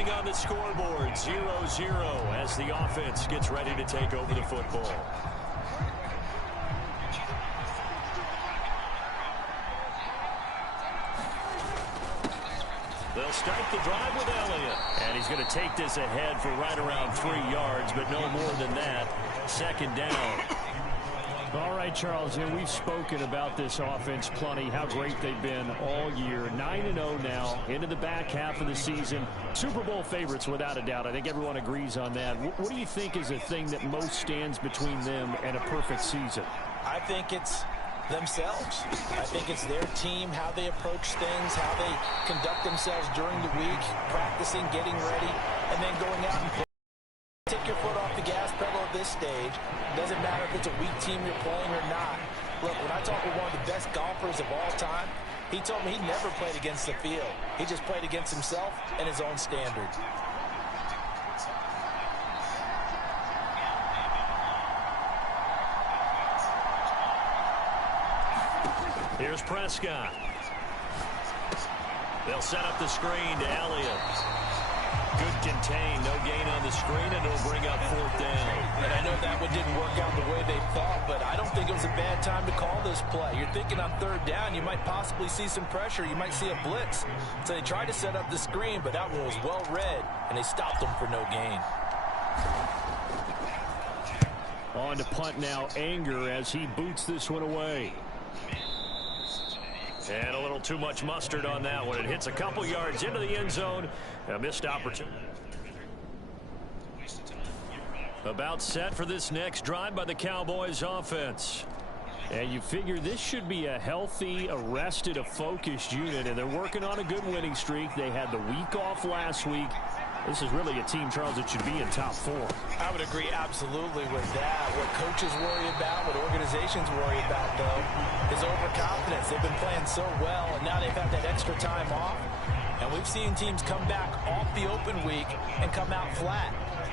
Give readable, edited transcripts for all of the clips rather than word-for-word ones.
Nothing on the scoreboard. 0-0 as the offense gets ready to take over the football. They'll start the drive with Elliott. And he's going to take this ahead for right around 3 yards, but no more than that. Second down. All right, Charles, we've spoken about this offense plenty, how great they've been all year. 9-0 now, into the back half of the season. Super Bowl favorites, without a doubt. I think everyone agrees on that. What do you think is the thing that most stands between them and a perfect season? I think it's themselves. I think it's their team, how they approach things, how they conduct themselves during the week, practicing, getting ready, and then going out and playing. Take your foot off the gas pedal at this stage. Doesn't matter if it's a weak team you're playing or not. Look, when I talk with one of the best golfers of all time, he told me he never played against the field. He just played against himself and his own standards. Here's Prescott. They'll set up the screen to Elliott. Good contain, no gain on the screen, and it'll bring up 4th down. And I know that one didn't work out the way they thought, but I don't think it was a bad time to call this play. You're thinking on 3rd down, you might possibly see some pressure. You might see a blitz. So they tried to set up the screen, but that one was well read, and they stopped them for no gain. On to punt now, Anger, as he boots this one away. And a little too much mustard on that one. It hits a couple yards into the end zone. A missed opportunity. About set for this next drive by the Cowboys offense. And you figure this should be a healthy, a rested, a focused unit, and they're working on a good winning streak. They had the week off last week. This is really a team, Charles, that should be in top 4. I would agree absolutely with that. What coaches worry about, what organizations worry about, though, is overconfidence. They've been playing so well, and now they've had that extra time off. And we've seen teams come back off the open week and come out flat.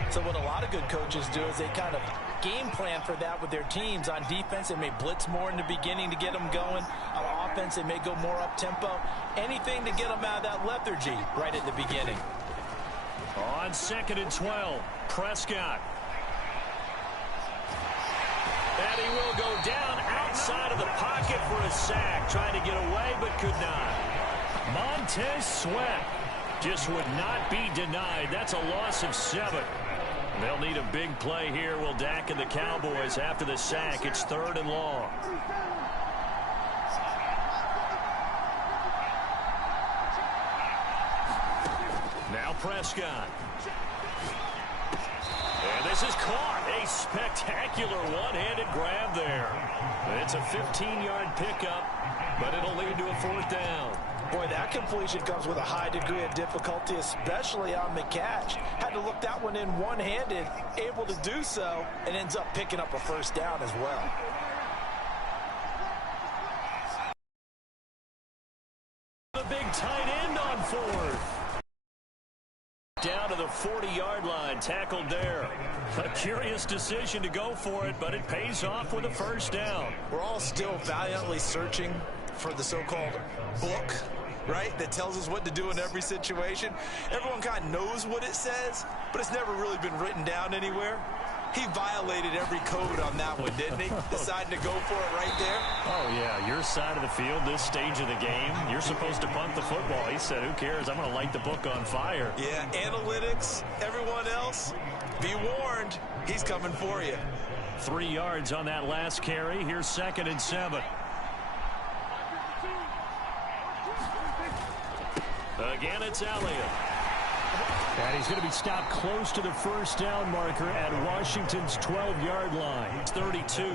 So what a lot of good coaches do is they kind of game plan for that with their teams. On defense, they may blitz more in the beginning to get them going. On offense, they may go more up-tempo. Anything to get them out of that lethargy right at the beginning. On 2nd and 12, Prescott. And he will go down outside of the pocket for a sack. Trying to get away, but could not. Montez Sweat just would not be denied. That's a loss of 7. They'll need a big play here. Will Dak and the Cowboys after the sack. It's 3rd and long. Now Prescott. And this is caught. A spectacular one-handed grab there. It's a 15-yard pickup, but it'll lead to a 4th down. Boy, that completion comes with a high degree of difficulty, especially on the catch. Had to look that one in one-handed, able to do so, and ends up picking up a 1st down as well. The big tight end on 4th. Down to the 40-yard line, tackled there. A curious decision to go for it, but it pays off with a 1st down. We're all still valiantly searching for the so-called book, right, that tells us what to do in every situation. Everyone kind of knows what it says, but it's never really been written down anywhere. He violated every code on that one, didn't he? Deciding to go for it right there. Oh, yeah, your side of the field, this stage of the game, you're supposed to punt the football. He said, who cares? I'm going to light the book on fire. Yeah, analytics, everyone else, be warned, he's coming for you. 3 yards on that last carry. Here's 2nd and 7. Again, it's Elliott. And he's going to be stopped close to the 1st down marker at Washington's 12-yard line. It's 32.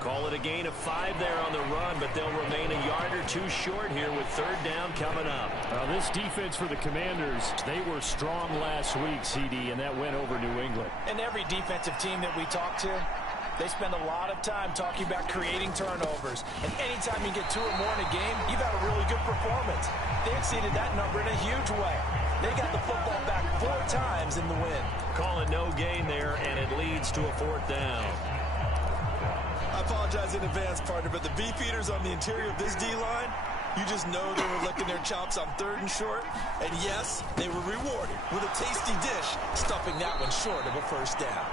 Call it a gain of 5 there on the run, but they'll remain a yard or 2 short here with 3rd down coming up. Now, this defense for the Commanders, they were strong last week, CD, and that went over New England. And every defensive team that we talk to, they spend a lot of time talking about creating turnovers. And anytime you get 2 or more in a game, you've had a really good performance. They exceeded that number in a huge way. They got the football back 4 times in the win. Call it no gain there, and it leads to a 4th down. I apologize in advance, partner, but the beef eaters on the interior of this D-line, You just know they were licking their chops on 3rd and short. And yes, they were rewarded with a tasty dish, stuffing that one short of a first down.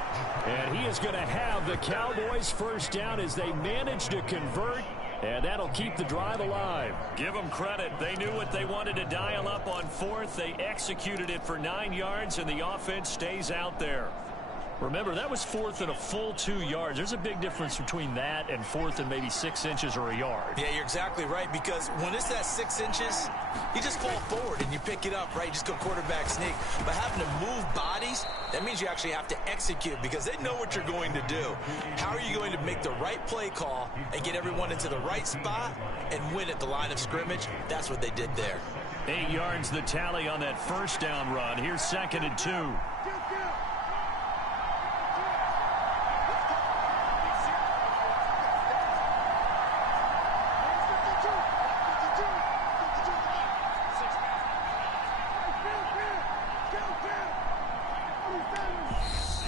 And he is going to have the Cowboys first down as they manage to convert. And that'll keep the drive alive. Give them credit. They knew what they wanted to dial up on 4th. They executed it for 9 yards, and the offense stays out there. Remember, that was 4th and a full 2 yards. There's a big difference between that and 4th and maybe 6 inches or a yard. Yeah, you're exactly right, because when it's that 6 inches, you just fall forward and you pick it up, right? You just go quarterback sneak. But having to move bodies, that means you actually have to execute because they know what you're going to do. How are you going to make the right play call and get everyone into the right spot and win at the line of scrimmage? That's what they did there. 8 yards the tally on that first down run. Here's 2nd and 2.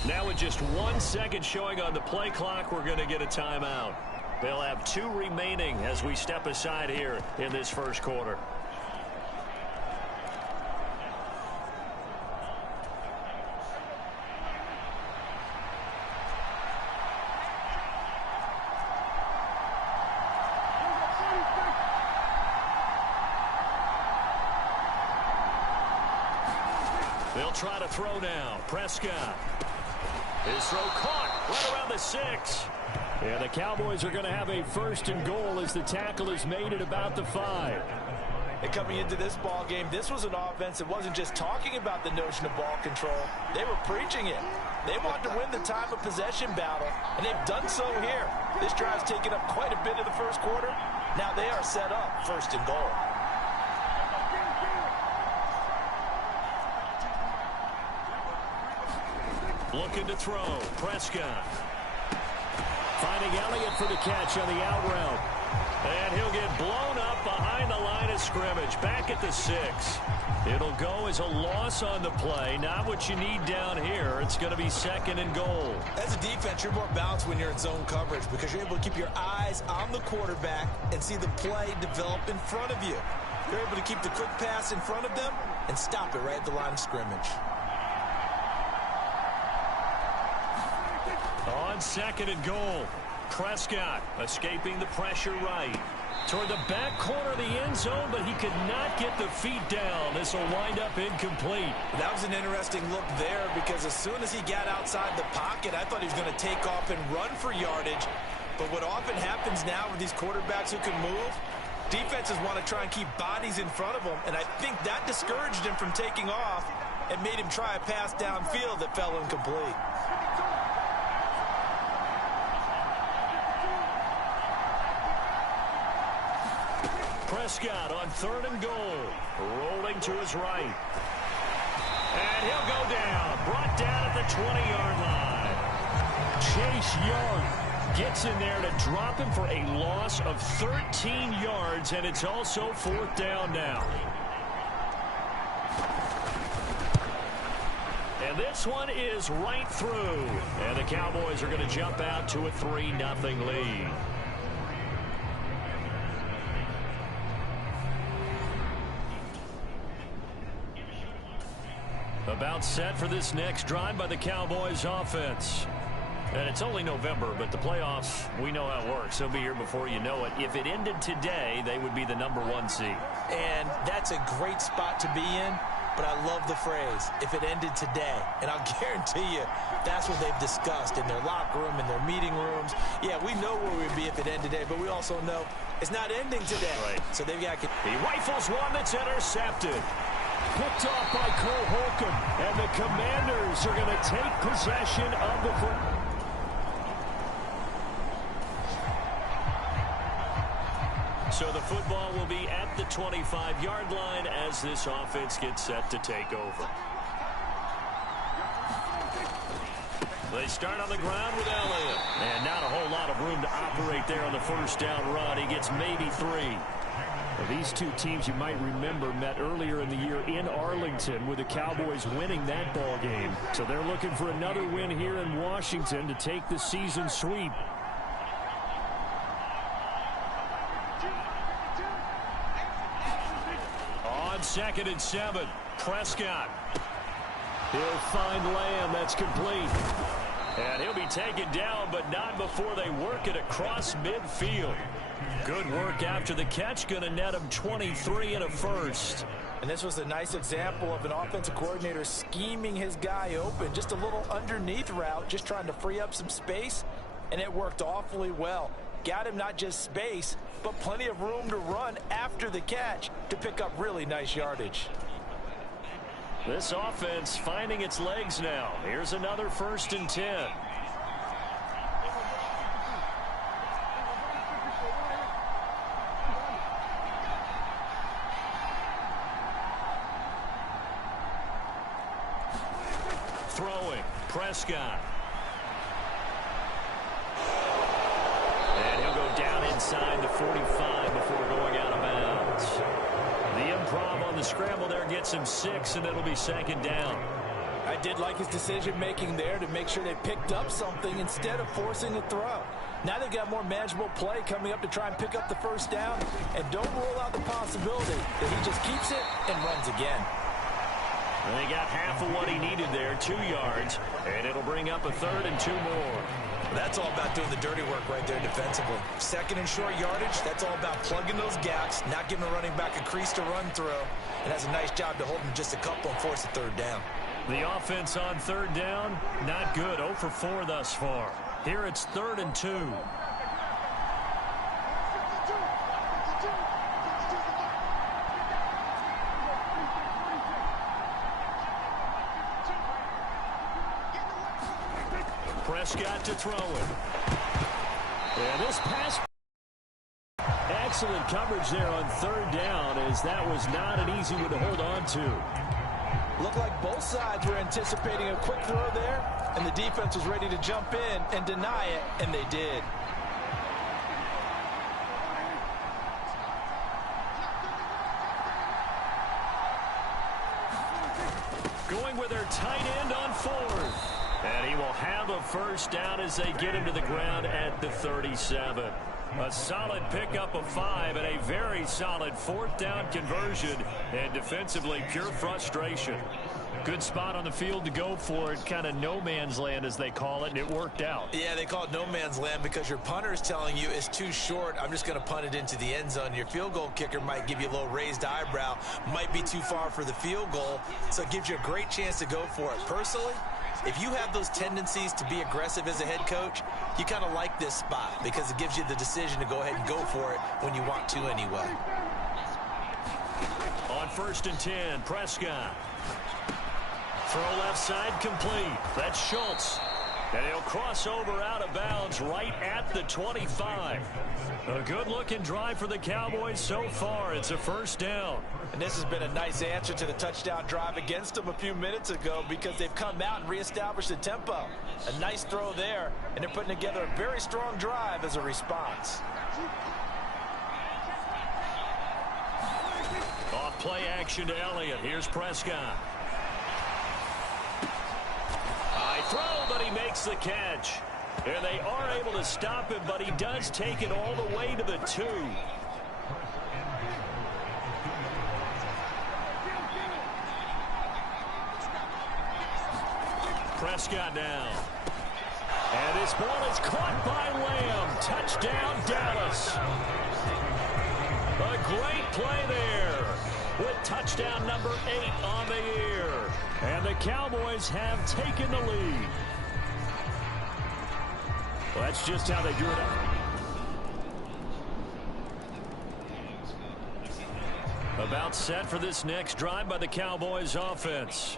Now with just 1 second showing on the play clock, we're going to get a timeout. They'll have 2 remaining as we step aside here in this first quarter. They'll try to throw now. Prescott. His throw caught right around the 6. And the Cowboys are going to have a 1st and goal as the tackle is made at about the 5. And coming into this ball game, this was an offense that wasn't just talking about the notion of ball control. They were preaching it. They wanted to win the time of possession battle, and they've done so here. This drive's taken up quite a bit of the first quarter. Now they are set up 1st and goal. Looking to throw. Prescott. Finding Elliott for the catch on the out route. And he'll get blown up behind the line of scrimmage. Back at the 6. It'll go as a loss on the play. Not what you need down here. It's going to be 2nd and goal. As a defense, you're more balanced when you're in zone coverage because you're able to keep your eyes on the quarterback and see the play develop in front of you. You're able to keep the quick pass in front of them and stop it right at the line of scrimmage. On 2nd and goal, Prescott escaping the pressure right. Toward the back corner of the end zone, but he could not get the feet down. This will wind up incomplete. That was an interesting look there because as soon as he got outside the pocket, I thought he was going to take off and run for yardage. But what often happens now with these quarterbacks who can move, defenses want to try and keep bodies in front of them, and I think that discouraged him from taking off and made him try a pass downfield that fell incomplete. Prescott on 3rd and goal, rolling to his right. And he'll go down, brought down at the 20-yard line. Chase Young gets in there to drop him for a loss of 13 yards, and it's also 4th down now. And this one is right through. And the Cowboys are going to jump out to a 3-0 lead. About set for this next drive by the Cowboys offense. And it's only November, but the playoffs, we know how it works. They'll be here before you know it. If it ended today, they would be the #1 seed. And that's a great spot to be in, but I love the phrase, if it ended today. And I'll guarantee you, that's what they've discussed in their locker room, in their meeting rooms. Yeah, we know where we'd be if it ended today, but we also know it's not ending today. Right. So they've got... He rifles one that's intercepted. Picked off by Cole Holcomb, and the Commanders are going to take possession of the football. So the football will be at the 25-yard line as this offense gets set to take over. They start on the ground with Elliott. And not a whole lot of room to operate there on the first down run. He gets maybe 3. Well, these two teams, you might remember, met earlier in the year in Arlington with the Cowboys winning that ball game. So they're looking for another win here in Washington to take the season sweep. on 2nd and 7. Prescott. He'll find Lamb. That's complete. And he'll be taken down, but not before they work it across midfield. Good work after the catch. Going to net him 23 and a first. And this was a nice example of an offensive coordinator scheming his guy open. Just a little underneath route, just trying to free up some space, and it worked awfully well. Got him not just space, but plenty of room to run after the catch to pick up really nice yardage. This offense finding its legs now. Here's another 1st and 10. Throwing, Prescott. And he'll go down inside the 45 before going out of bounds. The improv on the scramble there gets him 6, and it'll be 2nd down. I did like his decision-making there to make sure they picked up something instead of forcing a throw. Now they've got more manageable play coming up to try and pick up the 1st down, and don't rule out the possibility that he just keeps it and runs again. And they got half of what he needed there, 2 yards, and it'll bring up a 3rd and 2 more. That's all about doing the dirty work right there defensively. 2nd and short yardage, that's all about plugging those gaps, not giving a running back a crease to run through, and has a nice job to hold him just a couple and force a 3rd down. The offense on 3rd down, not good. 0 for 4 thus far. Here it's 3rd and 2. Prescott to throw it. Yeah, this pass. Excellent coverage there on 3rd down, as that was not an easy one to hold on to. Looked like both sides were anticipating a quick throw there, and the defense was ready to jump in and deny it, and they did. Going with their tight end on 4th. And he will have a 1st down as they get him to the ground at the 37. A solid pickup of 5 and a very solid 4th down conversion. And defensively, pure frustration. Good spot on the field to go for it. Kind of no man's land, as they call it, and it worked out. Yeah, they call it no man's land because your punter is telling you it's too short. I'm just going to punt it into the end zone. Your field goal kicker might give you a little raised eyebrow. Might be too far for the field goal, so it gives you a great chance to go for it. Personally, if you have those tendencies to be aggressive as a head coach, you kind of like this spot because it gives you the decision to go ahead and go for it when you want to anyway. On 1st and 10, Prescott. Throw left side complete. That's Schultz. And he'll cross over out of bounds right at the 25. A good-looking drive for the Cowboys so far. It's a 1st down. And this has been a nice answer to the touchdown drive against them a few minutes ago because they've come out and reestablished the tempo. A nice throw there, and they're putting together a very strong drive as a response. Off play action to Elliott. Here's Prescott. High throw, but he makes the catch. And they are able to stop him, but he does take it all the way to the 2. Prescott down. And this ball is caught by Lamb. Touchdown, Dallas. A great play there with touchdown number 8 on the year. And the Cowboys have taken the lead. Well, that's just how they drew it up. About set for this next drive by the Cowboys offense.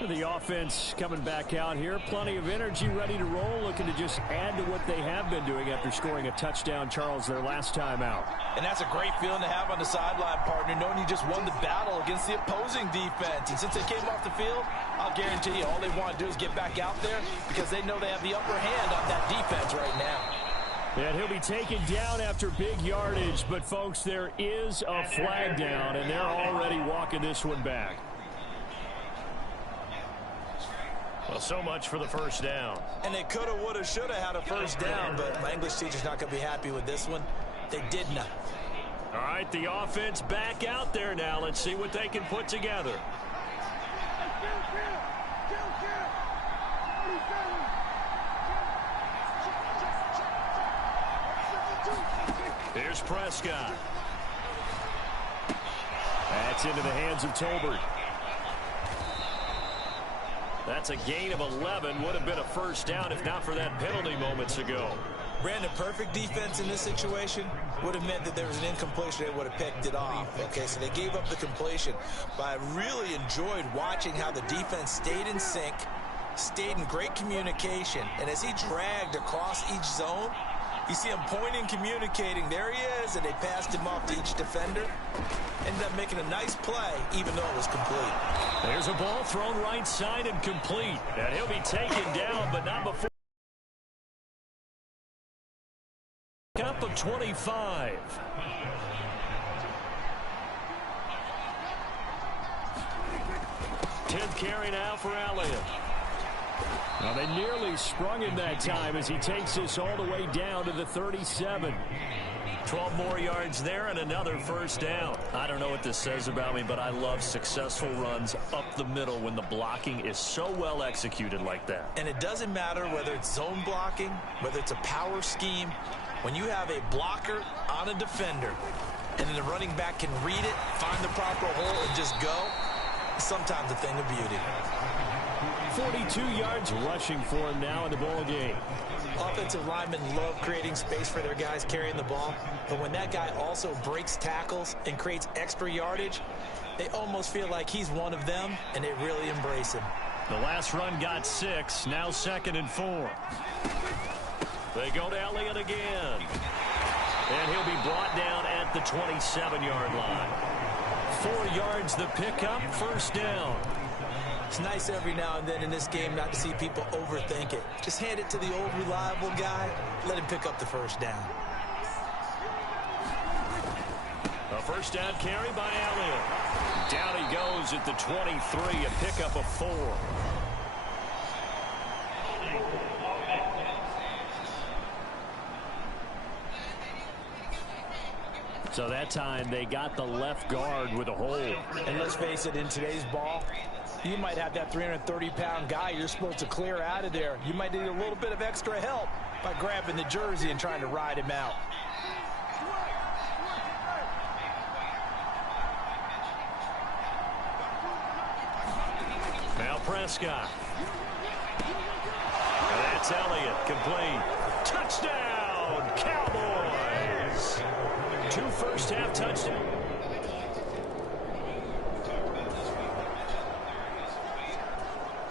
The offense coming back out here. Plenty of energy, ready to roll, looking to just add to what they have been doing after scoring a touchdown, Charles, their last time out. And that's a great feeling to have on the sideline, partner, knowing you just won the battle against the opposing defense. And since they came off the field, I'll guarantee you all they want to do is get back out there because they know they have the upper hand on that defense right now. And he'll be taken down after big yardage. But, folks, there is a flag down, and they're already walking this one back. Well, so much for the 1st down. And they coulda, woulda, shoulda had a 1st down, but my English teacher's not going to be happy with this one. They did not. All right, the offense back out there now. Let's see what they can put together. Here's Prescott. That's into the hands of Tolbert. That's a gain of 11. Would have been a first down if not for that penalty moments ago. Brandon, perfect defense in this situation would have meant that there was an incompletion. They would have picked it off. Okay, so they gave up the completion. But I really enjoyed watching how the defense stayed in sync, stayed in great communication. And as he dragged across each zone, you see him pointing, communicating. There he is, and they passed him off to each defender. Ended up making a nice play, even though it was complete. There's a ball thrown right side and complete. And he'll be taken down, but not before. Up of 25. Tenth carry now for Elliott. Now they nearly sprung him that time as he takes this all the way down to the 37. 12 more yards there and another first down. I don't know what this says about me, but I love successful runs up the middle when the blocking is so well executed like that. And it doesn't matter whether it's zone blocking, whether it's a power scheme. When you have a blocker on a defender and then the running back can read it, find the proper hole, and just go, sometimes a thing of beauty. 42 yards rushing for him now in the ball game. Offensive linemen love creating space for their guys carrying the ball, but when that guy also breaks tackles and creates extra yardage, they almost feel like he's one of them, and they really embrace him. The last run got 6, now 2nd and 4. They go to Elliott again. And he'll be brought down at the 27-yard line. 4 yards the pickup, first down. It's nice every now and then in this game not to see people overthink it. Just hand it to the old reliable guy. Let him pick up the first down. A first down carry by Elliott. Down he goes at the 23, a pickup of 4. So that time they got the left guard with a hold. And let's face it, in today's ball, you might have that 330-pound guy you're supposed to clear out of there. You might need a little bit of extra help by grabbing the jersey and trying to ride him out. Now Prescott. And that's Elliott, complete. Touchdown, Cowboys! 2 first-half touchdowns.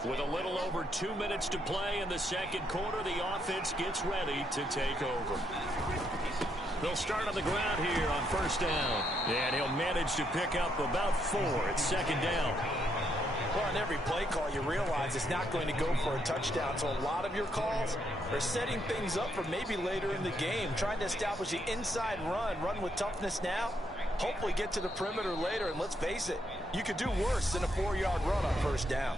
With a little over 2 minutes to play in the second quarter, the offense gets ready to take over. They'll start on the ground here on first down. And he'll manage to pick up about 4 at second down. Well, on every play call, you realize it's not going to go for a touchdown. So a lot of your calls are setting things up for maybe later in the game, trying to establish the inside run with toughness now, hopefully get to the perimeter later. And let's face it, you could do worse than a 4-yard run on first down.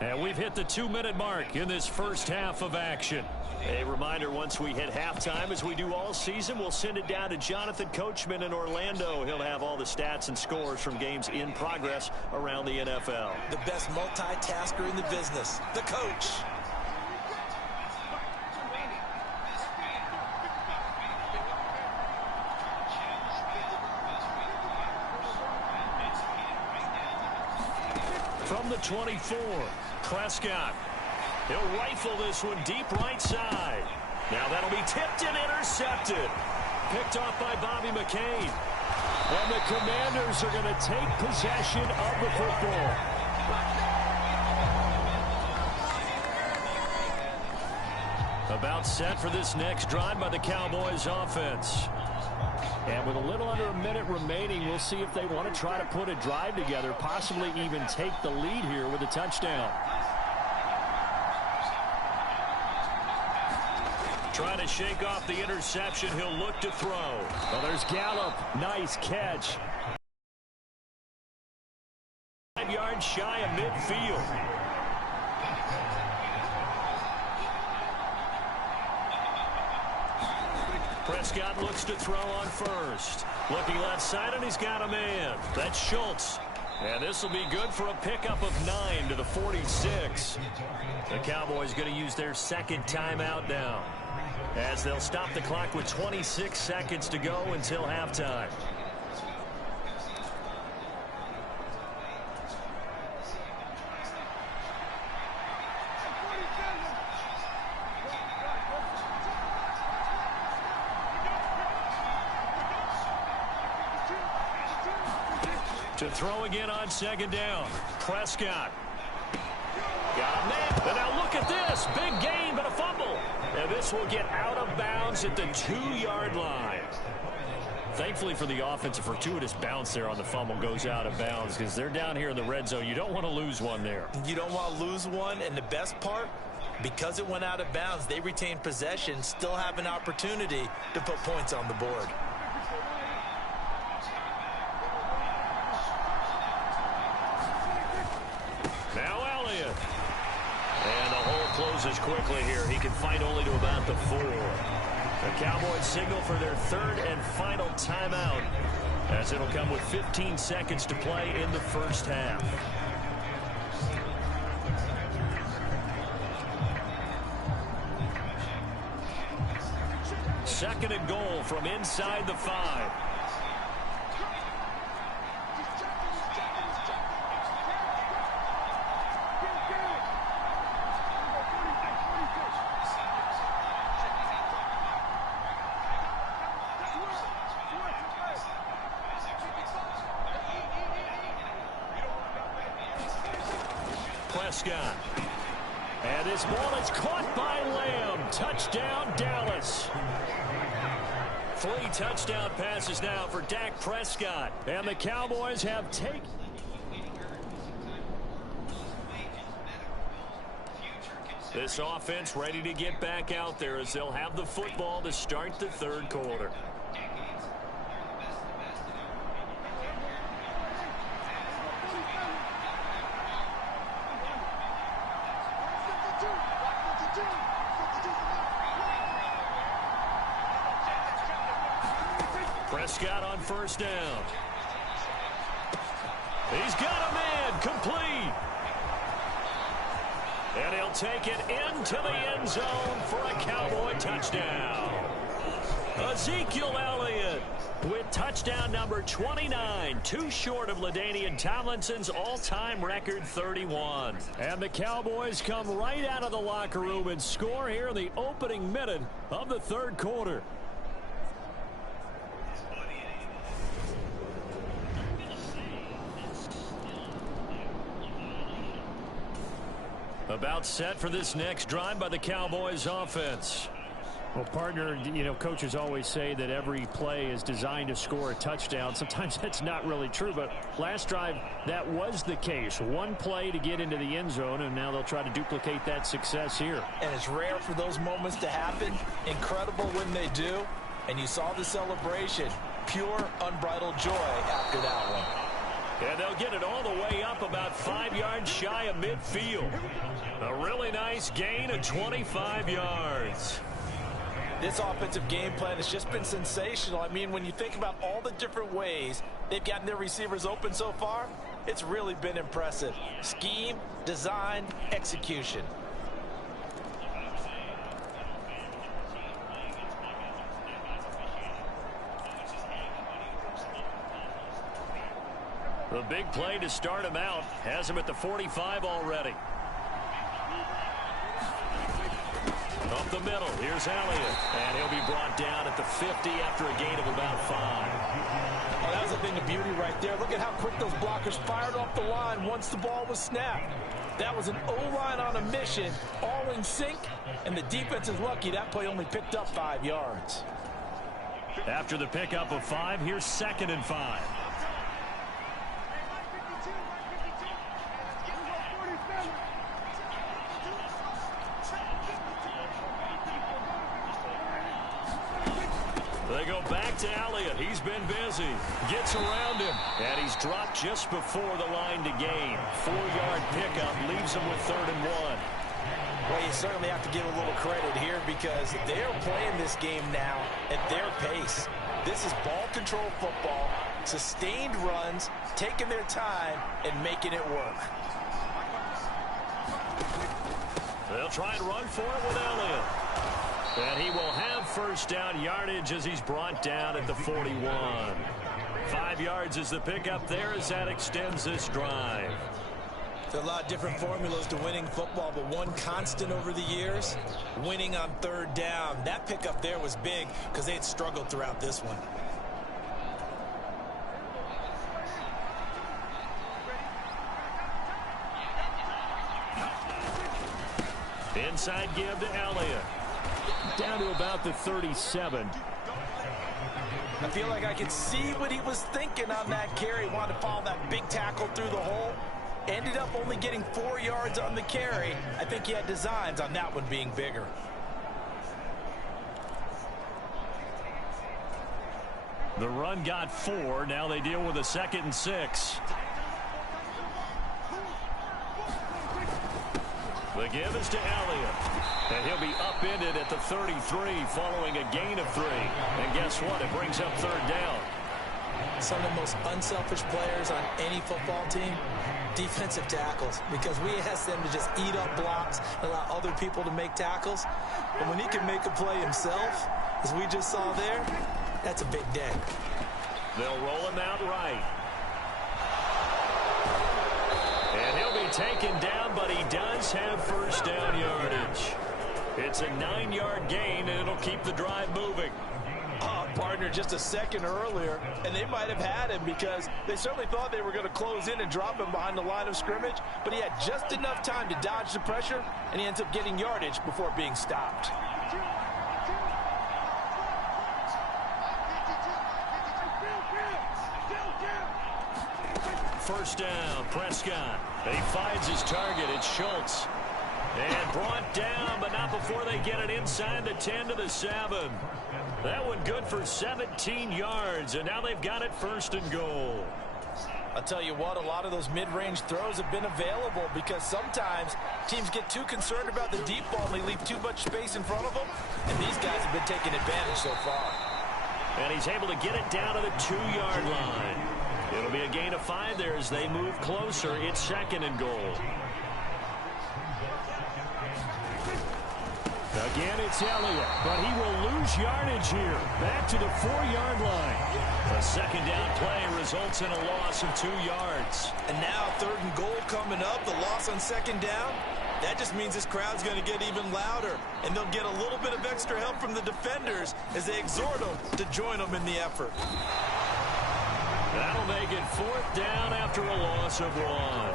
And we've hit the 2-minute mark in this first half of action. A reminder, once we hit halftime, as we do all season, we'll send it down to Jonathan Coachman in Orlando. He'll have all the stats and scores from games in progress around the NFL. The best multitasker in the business, the coach. From the 24, Prescott. He'll rifle this one deep right side. Now that'll be tipped and intercepted. Picked off by Bobby McCain. And the Commanders are going to take possession of the football. About set for this next drive by the Cowboys offense. And with a little under a minute remaining, we'll see if they want to try to put a drive together, possibly even take the lead here with a touchdown. Trying to shake off the interception. He'll look to throw. Well, there's Gallup. Nice catch. 5 yards shy of midfield. Prescott looks to throw on first. Looking left side, and he's got a man. That's Schultz. And this will be good for a pickup of 9 to the 46. The Cowboys going to use their second timeout now, as they'll stop the clock with 26 seconds to go until halftime. To throw again on second down. Prescott. Got a man. And now look at this. Big gain, but a fumble. And this will get out of bounds at the 2-yard line. Thankfully for the offense, a fortuitous bounce there on the fumble goes out of bounds, because they're down here in the red zone. You don't want to lose one there. You don't want to lose one, and the best part, because it went out of bounds, they retain possession, still have an opportunity to put points on the board. Closes quickly here. He can fight only to about the 4. The Cowboys signal for their third and final timeout, as it'll come with 15 seconds to play in the first half. Second and goal from inside the 5. Prescott. And his ball is caught by Lamb. Touchdown, Dallas. 3 touchdown passes now for Dak Prescott. And the Cowboys have taken... This offense ready to get back out there, as they'll have the football to start the third quarter. Prescott on first down. He's got a man, complete. And he'll take it into the end zone for a Cowboy touchdown. Ezekiel Elliott with touchdown number 29, too short of LaDainian Tomlinson's all-time record 31. And the Cowboys come right out of the locker room and score here in the opening minute of the third quarter. About set for this next drive by the Cowboys offense. Well, partner, you know, coaches always say that every play is designed to score a touchdown. Sometimes that's not really true, but last drive, that was the case. One play to get into the end zone, and now they'll try to duplicate that success here. And it's rare for those moments to happen. Incredible when they do. And you saw the celebration. Pure, unbridled joy after that one. And they'll get it all the way up about 5 yards shy of midfield. A really nice gain of 25 yards. This offensive game plan has just been sensational. I mean, when you think about all the different ways they've gotten their receivers open so far, it's really been impressive. Scheme, design, execution. The big play to start him out has him at the 45 already. Up the middle, here's Elliott. And he'll be brought down at the 50 after a gain of about 5. Oh, that was a thing of beauty right there. Look at how quick those blockers fired off the line once the ball was snapped. That was an O-line on a mission, all in sync, and the defense is lucky that play only picked up 5 yards. After the pickup of 5, here's 2nd and 5. They go back to Elliott. He's been busy. Gets around him. And he's dropped just before the line to gain. 4-yard pickup leaves him with 3rd and 1. Well, you certainly have to give a little credit here because they're playing this game now at their pace. This is ball control football, sustained runs, taking their time, and making it work. They'll try and run for it with Elliott. And he will have first down yardage as he's brought down at the 41. 5 yards is the pickup there as that extends this drive. There are a lot of different formulas to winning football, but one constant over the years, winning on third down. That pickup there was big because they had struggled throughout this one. Inside give to Elliott. Down to about the 37. I feel like I could see what he was thinking on that carry. Wanted to follow that big tackle through the hole. Ended up only getting 4 yards on the carry. I think he had designs on that one being bigger. The run got 4. Now they deal with a 2nd and 6. The give is to Elliott. And he'll be upended at the 33 following a gain of 3. And guess what? It brings up third down. Some of the most unselfish players on any football team, defensive tackles, because we ask them to just eat up blocks and allow other people to make tackles. But when he can make a play himself, as we just saw there, that's a big day. They'll roll him out right. And he'll be taken down, but he does have first down yardage. It's a 9-yard gain, and it'll keep the drive moving. Partner just a second earlier, and they might have had him because they certainly thought they were going to close in and drop him behind the line of scrimmage, but he had just enough time to dodge the pressure, and he ends up getting yardage before being stopped. First down, Prescott. He finds his target. It's Schultz. And brought down, but not before they get it inside the 10 to the 7. That one good for 17 yards, and now they've got it first and goal. I'll tell you what, a lot of those mid-range throws have been available because sometimes teams get too concerned about the deep ball and they leave too much space in front of them, and these guys have been taking advantage so far. And he's able to get it down to the 2-yard line. It'll be a gain of 5 there as they move closer. It's 2nd and goal. Again, it's Elliott, but he will lose yardage here. Back to the 4-yard line. A 2nd down play results in a loss of 2 yards. And now 3rd and goal coming up. The loss on 2nd down. That just means this crowd's going to get even louder. And they'll get a little bit of extra help from the defenders as they exhort them to join them in the effort. That'll make it 4th down after a loss of 1.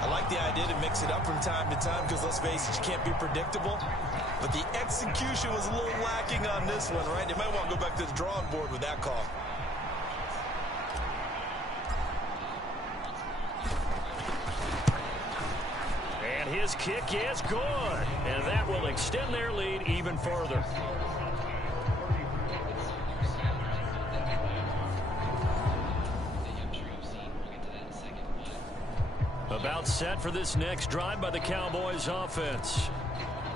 I like the idea to mix it up from time to time because, let's face it, you can't be predictable. But the execution was a little lacking on this one, right? They might want to go back to the drawing board with that call. And his kick is good. And that will extend their lead even further. About set for this next drive by the Cowboys offense.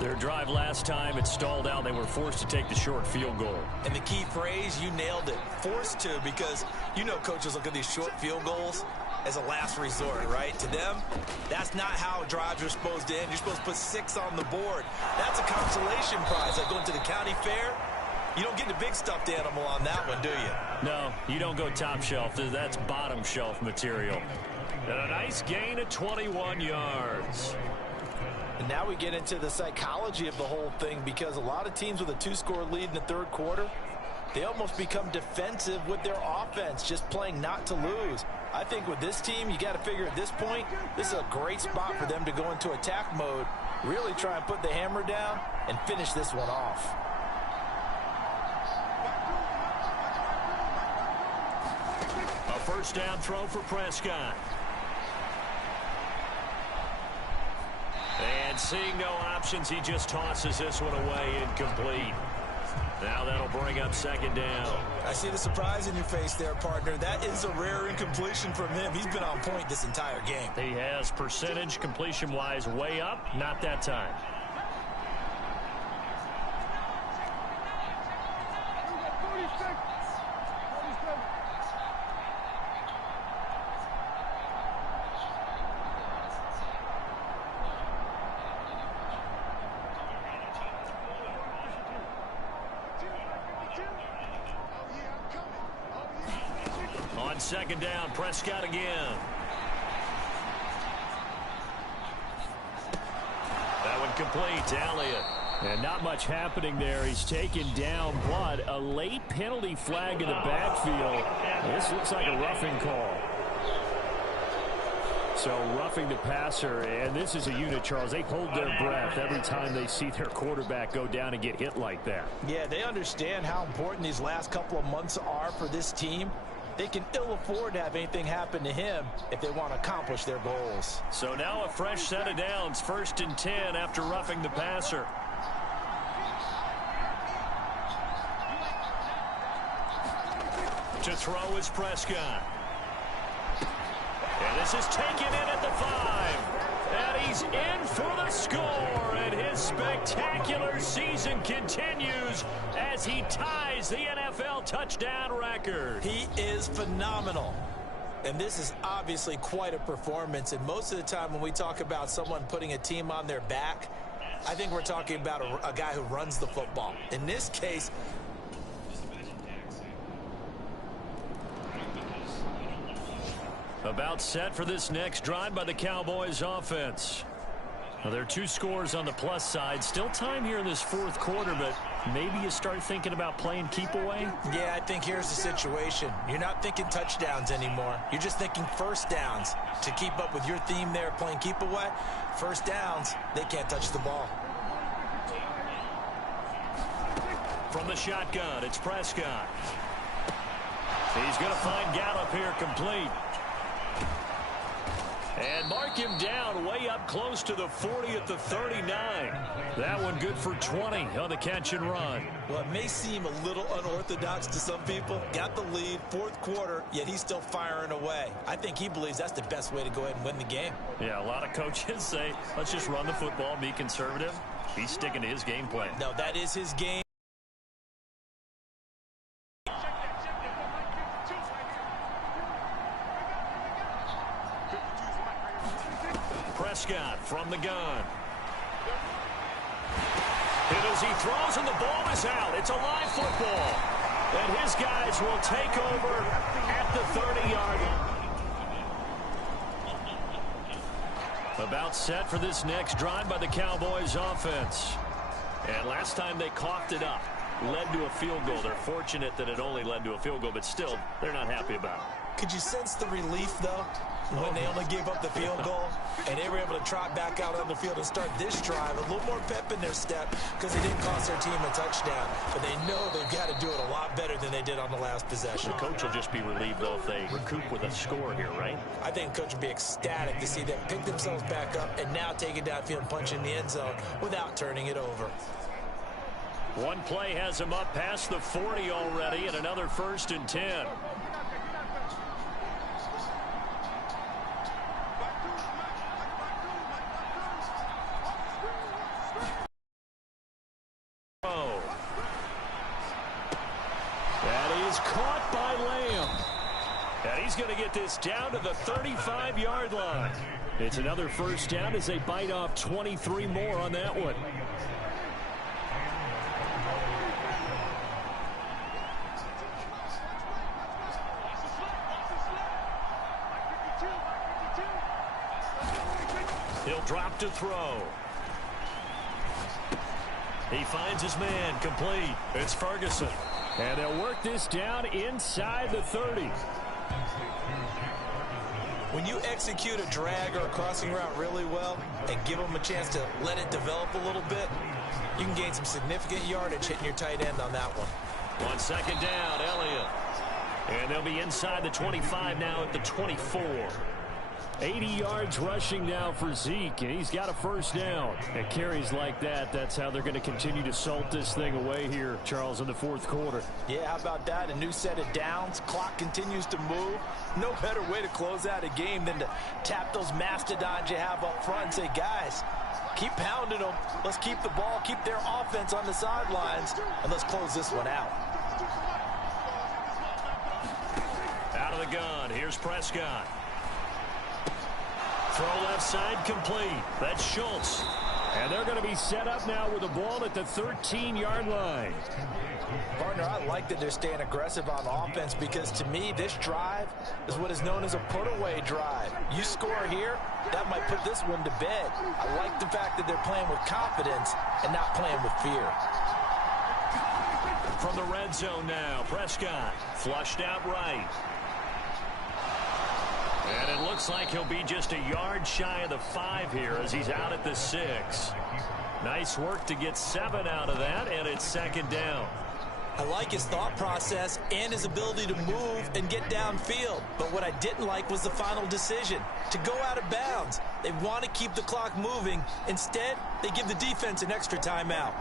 Their drive last time, it stalled out. They were forced to take the short field goal. And the key phrase, you nailed it, forced to, because you know coaches look at these short field goals as a last resort, right? To them, that's not how drives are supposed to end. You're supposed to put 6 on the board. That's a consolation prize. Like going to the county fair, you don't get the big stuffed animal on that one, do you? No, you don't go top shelf. That's bottom shelf material. And a nice gain of 21 yards. And now we get into the psychology of the whole thing because a lot of teams with a 2-score lead in the 3rd quarter, they almost become defensive with their offense, just playing not to lose. I think with this team, you got to figure at this point, this is a great spot for them to go into attack mode, really try and put the hammer down and finish this one off. A first down throw for Prescott. And seeing no options, he just tosses this one away incomplete. Now that'll bring up second down. I see the surprise in your face there, partner. That is a rare incompletion from him. He's been on point this entire game. He has percentage completion-wise way up. Not that time. On second down, Prescott again. That one complete to Elliott. And not much happening there. He's taken down, but a late penalty flag in the backfield. This looks like a roughing call. So roughing the passer, and this is a unit, Charles. They hold their breath every time they see their quarterback go down and get hit like that. Yeah, they understand how important these last couple of months are for this team. They can ill afford to have anything happen to him if they want to accomplish their goals. So now a fresh set of downs, 1st and 10 after roughing the passer. To throw is Prescott. And this is taken in at the 5. And he's in for the score. And his spectacular season continues as he ties the NFL touchdown record. He is phenomenal. And this is obviously quite a performance. And most of the time when we talk about someone putting a team on their back, I think we're talking about a guy who runs the football. In this case, about set for this next drive by the Cowboys offense. Well, there are 2 scores on the plus side. Still time here in this 4th quarter, but maybe you start thinking about playing keep away? Yeah, I think here's the situation. You're not thinking touchdowns anymore. You're just thinking first downs. To keep up with your theme there, playing keep away, first downs, they can't touch the ball. From the shotgun, it's Prescott. He's going to find Gallup here complete. And mark him down way up close to the 40 at the 39. That one good for 20 on the catch and run. Well, it may seem a little unorthodox to some people. Got the lead, 4th quarter, yet he's still firing away. I think he believes that's the best way to go ahead and win the game. Yeah, a lot of coaches say, let's just run the football, be conservative. He's sticking to his game plan. No, that is his game. Prescott from the gun. And as he throws and the ball is out, it's a live football. And his guys will take over at the 30-yard line. About set for this next drive by the Cowboys offense. And last time they coughed it up, led to a field goal. They're fortunate that it only led to a field goal, but still, they're not happy about it. Could you sense the relief, though, when they only gave up the field goal and they were able to trot back out on the field and start this drive? A little more pep in their step because they didn't cost their team a touchdown, but they know they've got to do it a lot better than they did on the last possession. The coach will just be relieved, though, if they recoup with a score here, right? I think the coach will be ecstatic to see them pick themselves back up and now take it downfield and punch in the end zone without turning it over. One play has him up past the 40 already, and another 1st and 10. That is caught by Lamb. And he's going to get this down to the 35-yard line. It's another 1st down as they bite off 23 more on that one. He'll drop to throw. He finds his man complete. It's Ferguson. And they'll work this down inside the 30. When you execute a drag or a crossing route really well and give them a chance to let it develop a little bit, you can gain some significant yardage hitting your tight end on that one. On second down, Elliott. And they'll be inside the 25 now at the 24. 80 yards rushing now for Zeke, and he's got a first down. And carries like that, that's how they're going to continue to salt this thing away here, Charles, in the fourth quarter. Yeah, how about that? A new set of downs. Clock continues to move. No better way to close out a game than to tap those mastodons you have up front and say, guys, keep pounding them. Let's keep the ball, keep their offense on the sidelines, and let's close this one out. Out of the gun, here's Prescott. Throw left side complete. That's Schultz. And they're going to be set up now with the ball at the 13-yard line. Partner, I like that they're staying aggressive on offense because to me, this drive is what is known as a put-away drive. You score here, that might put this one to bed. I like the fact that they're playing with confidence and not playing with fear. From the red zone now, Prescott flushed out right. And it looks like he'll be just a yard shy of the 5 here as he's out at the 6. Nice work to get 7 out of that, and it's second down. I like his thought process and his ability to move and get downfield. But what I didn't like was the final decision, to go out of bounds. They want to keep the clock moving. Instead, they give the defense an extra timeout.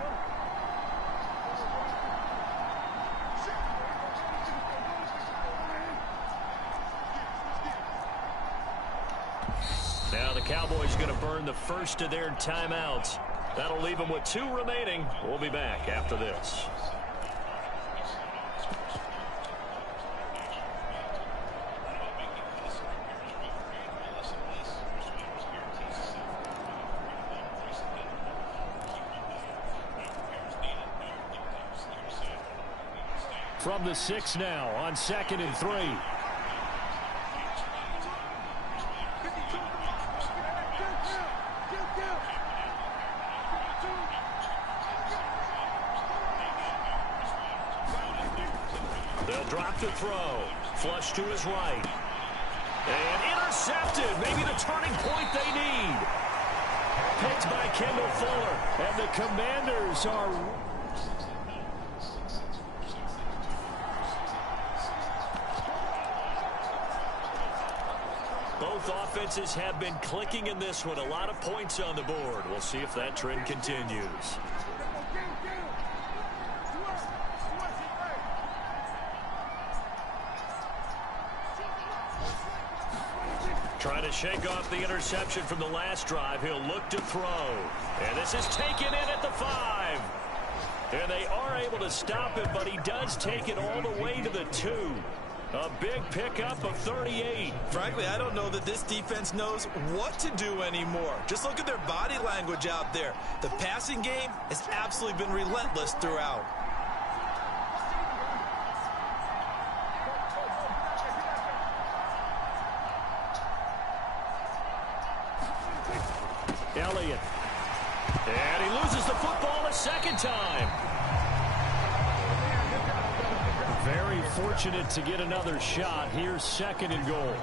Now the Cowboys going to burn the first of their timeouts. That'll leave them with 2 remaining. We'll be back after this. From the 6 now on 2nd and 3. They'll drop the throw. Flush to his right. And intercepted. Maybe the turning point they need. Picked by Kendall Fuller. And the Commanders are... Both offenses have been clicking in this one. A lot of points on the board. We'll see if that trend continues. Trying to shake off the interception from the last drive. He'll look to throw. And this is taken in at the 5. And they are able to stop him, but he does take it all the way to the 2. A big pickup of 38. Frankly, I don't know that this defense knows what to do anymore. Just look at their body language out there. The passing game has absolutely been relentless throughout. Elliott. And he loses the football a second time. Very fortunate to get another shot. Here's 2nd and goal.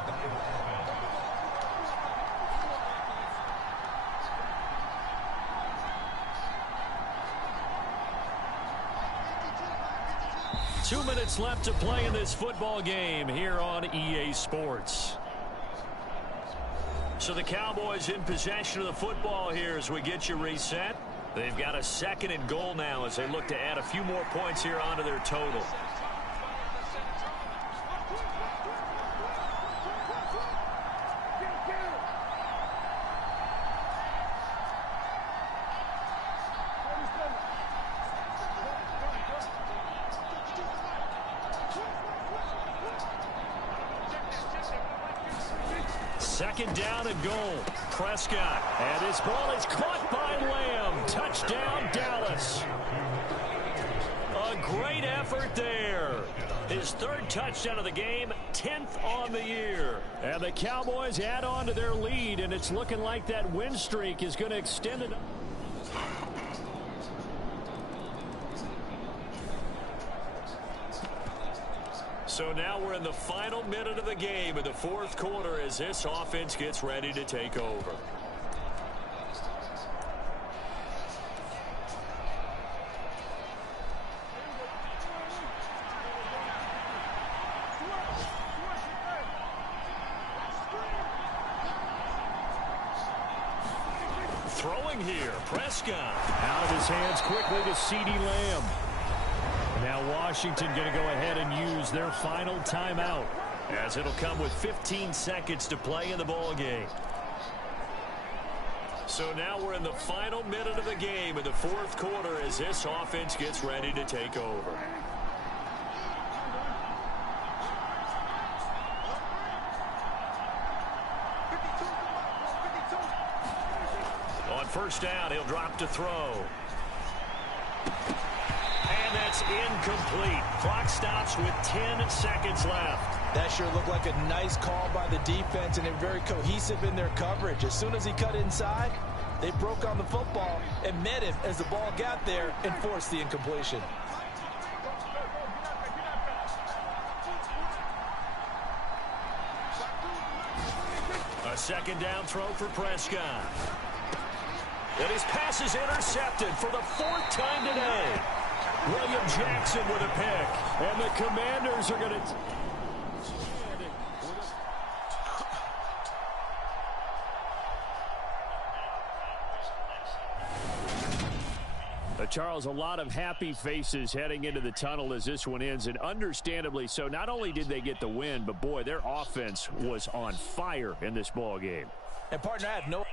Two minutes left to play in this football game here on EA Sports. So the Cowboys in possession of the football here as we get you reset. They've got a 2nd and goal now as they look to add a few more points here onto their total. Second down and goal. Prescott. And his ball is caught by Lamb. Touchdown, Dallas. A great effort there. His 3rd touchdown of the game, 10th on the year. And the Cowboys add on to their lead, and it's looking like that win streak is going to extend it. So now we're in the final minute of the game in the 4th quarter as this offense gets ready to take over. throwing here. Prescott. Out of his hands quickly to CeeDee Lamb. Now Washington going to go ahead and use their final timeout, as it'll come with 15 seconds to play in the ball game. So now we're in the final minute of the game in the fourth quarter as this offense gets ready to take over. On first down, he'll drop to throw. And that's incomplete. Clock stops with 10 seconds left. That sure looked like a nice call by the defense, and they're very cohesive in their coverage. As soon as he cut inside, they broke on the football and met him as the ball got there and forced the incompletion. A second down throw for Prescott. And his pass is intercepted for the fourth time today. William Jackson with a pick. And the Commanders are going to... Charles, a lot of happy faces heading into the tunnel as this one ends, and understandably so. Not only did they get the win, but boy, their offense was on fire in this ball game. And partner, I have no...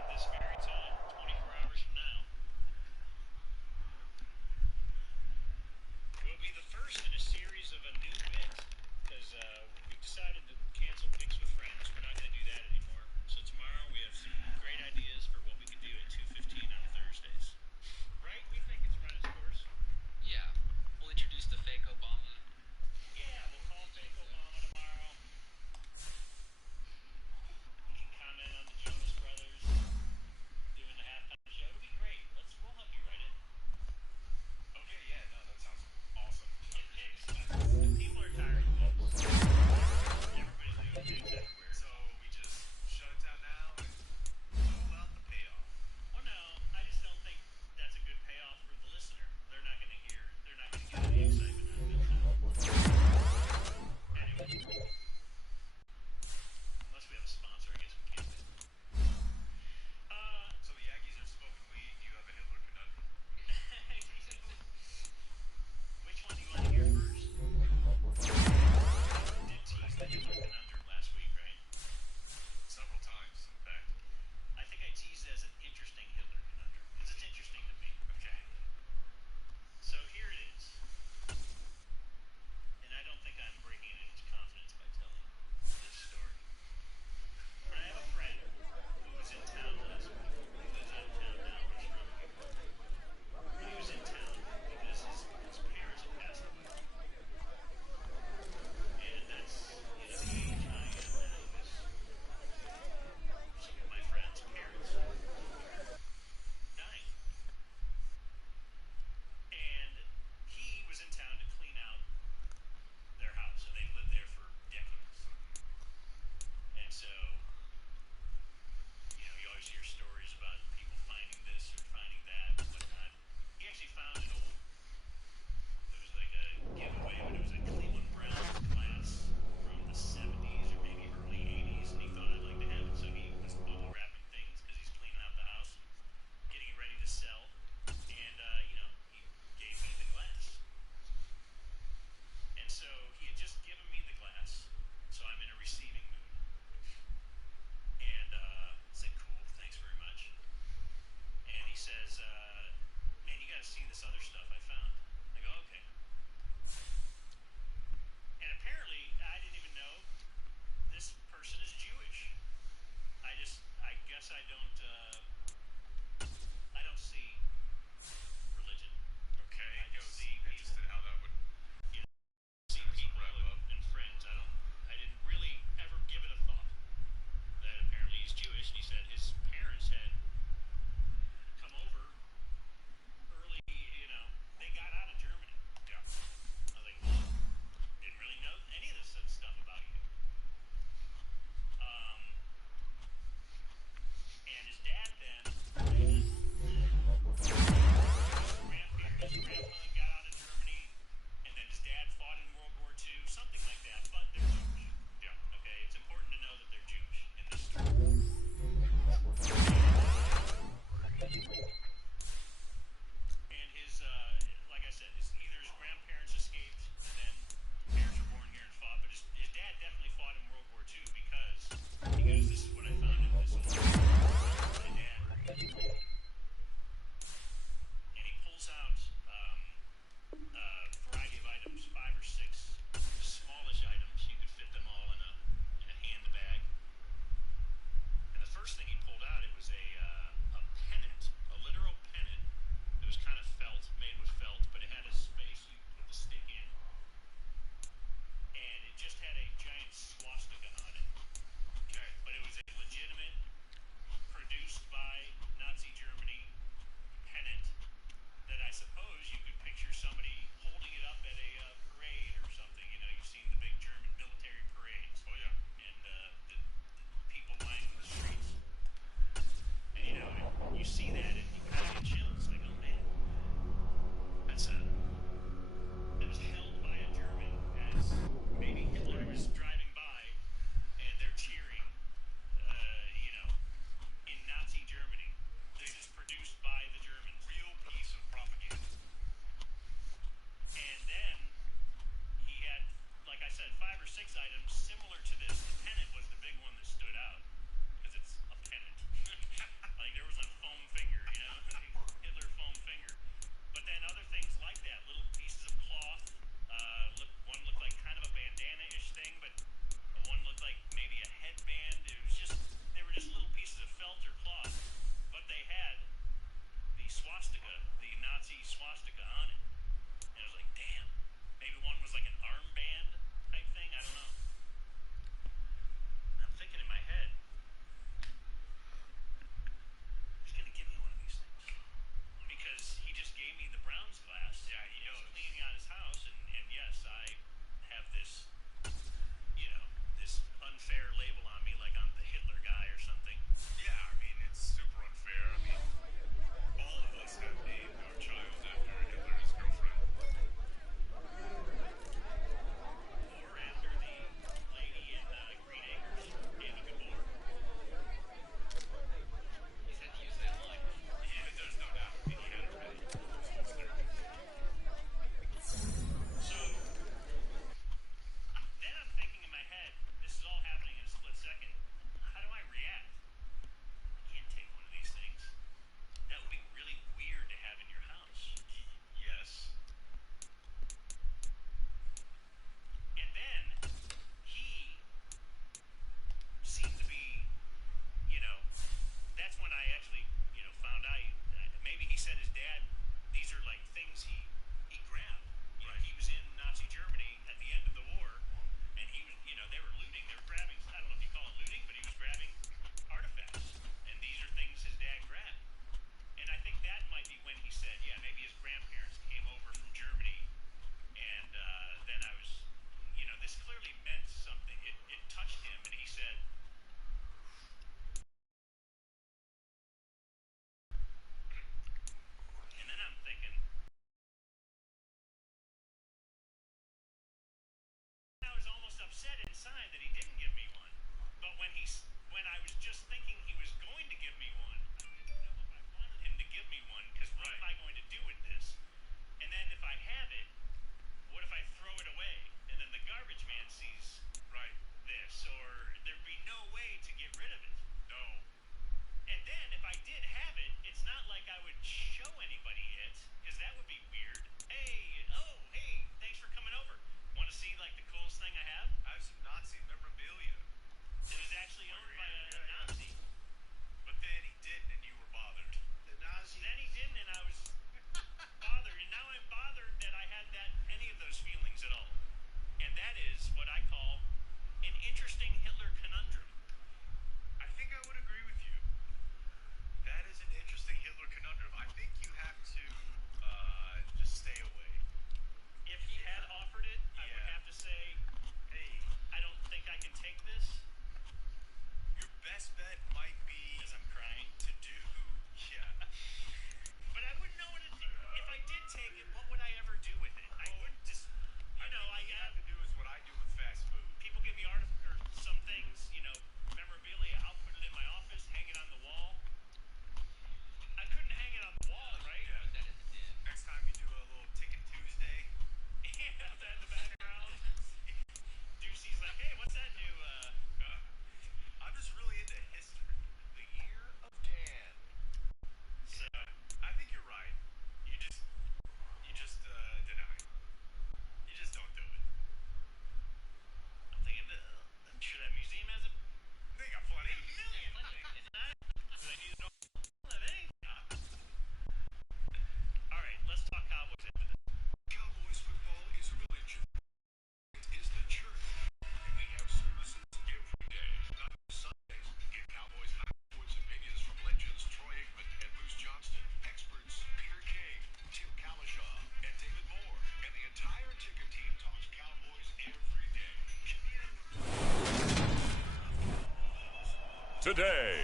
today.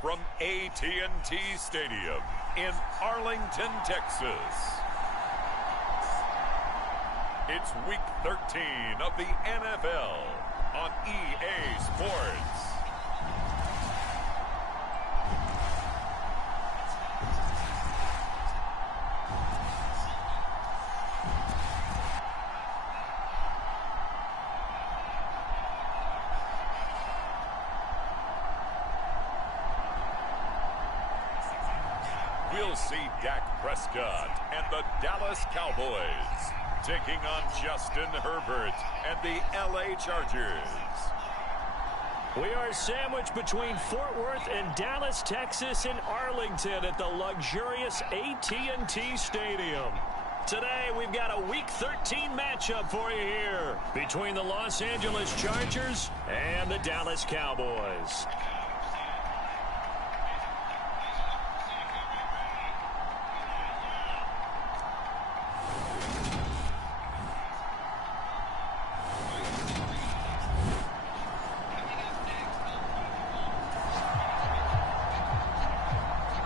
From AT&T Stadium in Arlington, Texas. It's Week 13 of the NFL on EA Sports. We'll see Dak Prescott and the Dallas Cowboys taking on Justin Herbert and the LA Chargers. We are sandwiched between Fort Worth and Dallas, Texas, and Arlington at the luxurious AT&T Stadium. Today, we've got a Week 13 matchup for you here between the Los Angeles Chargers and the Dallas Cowboys.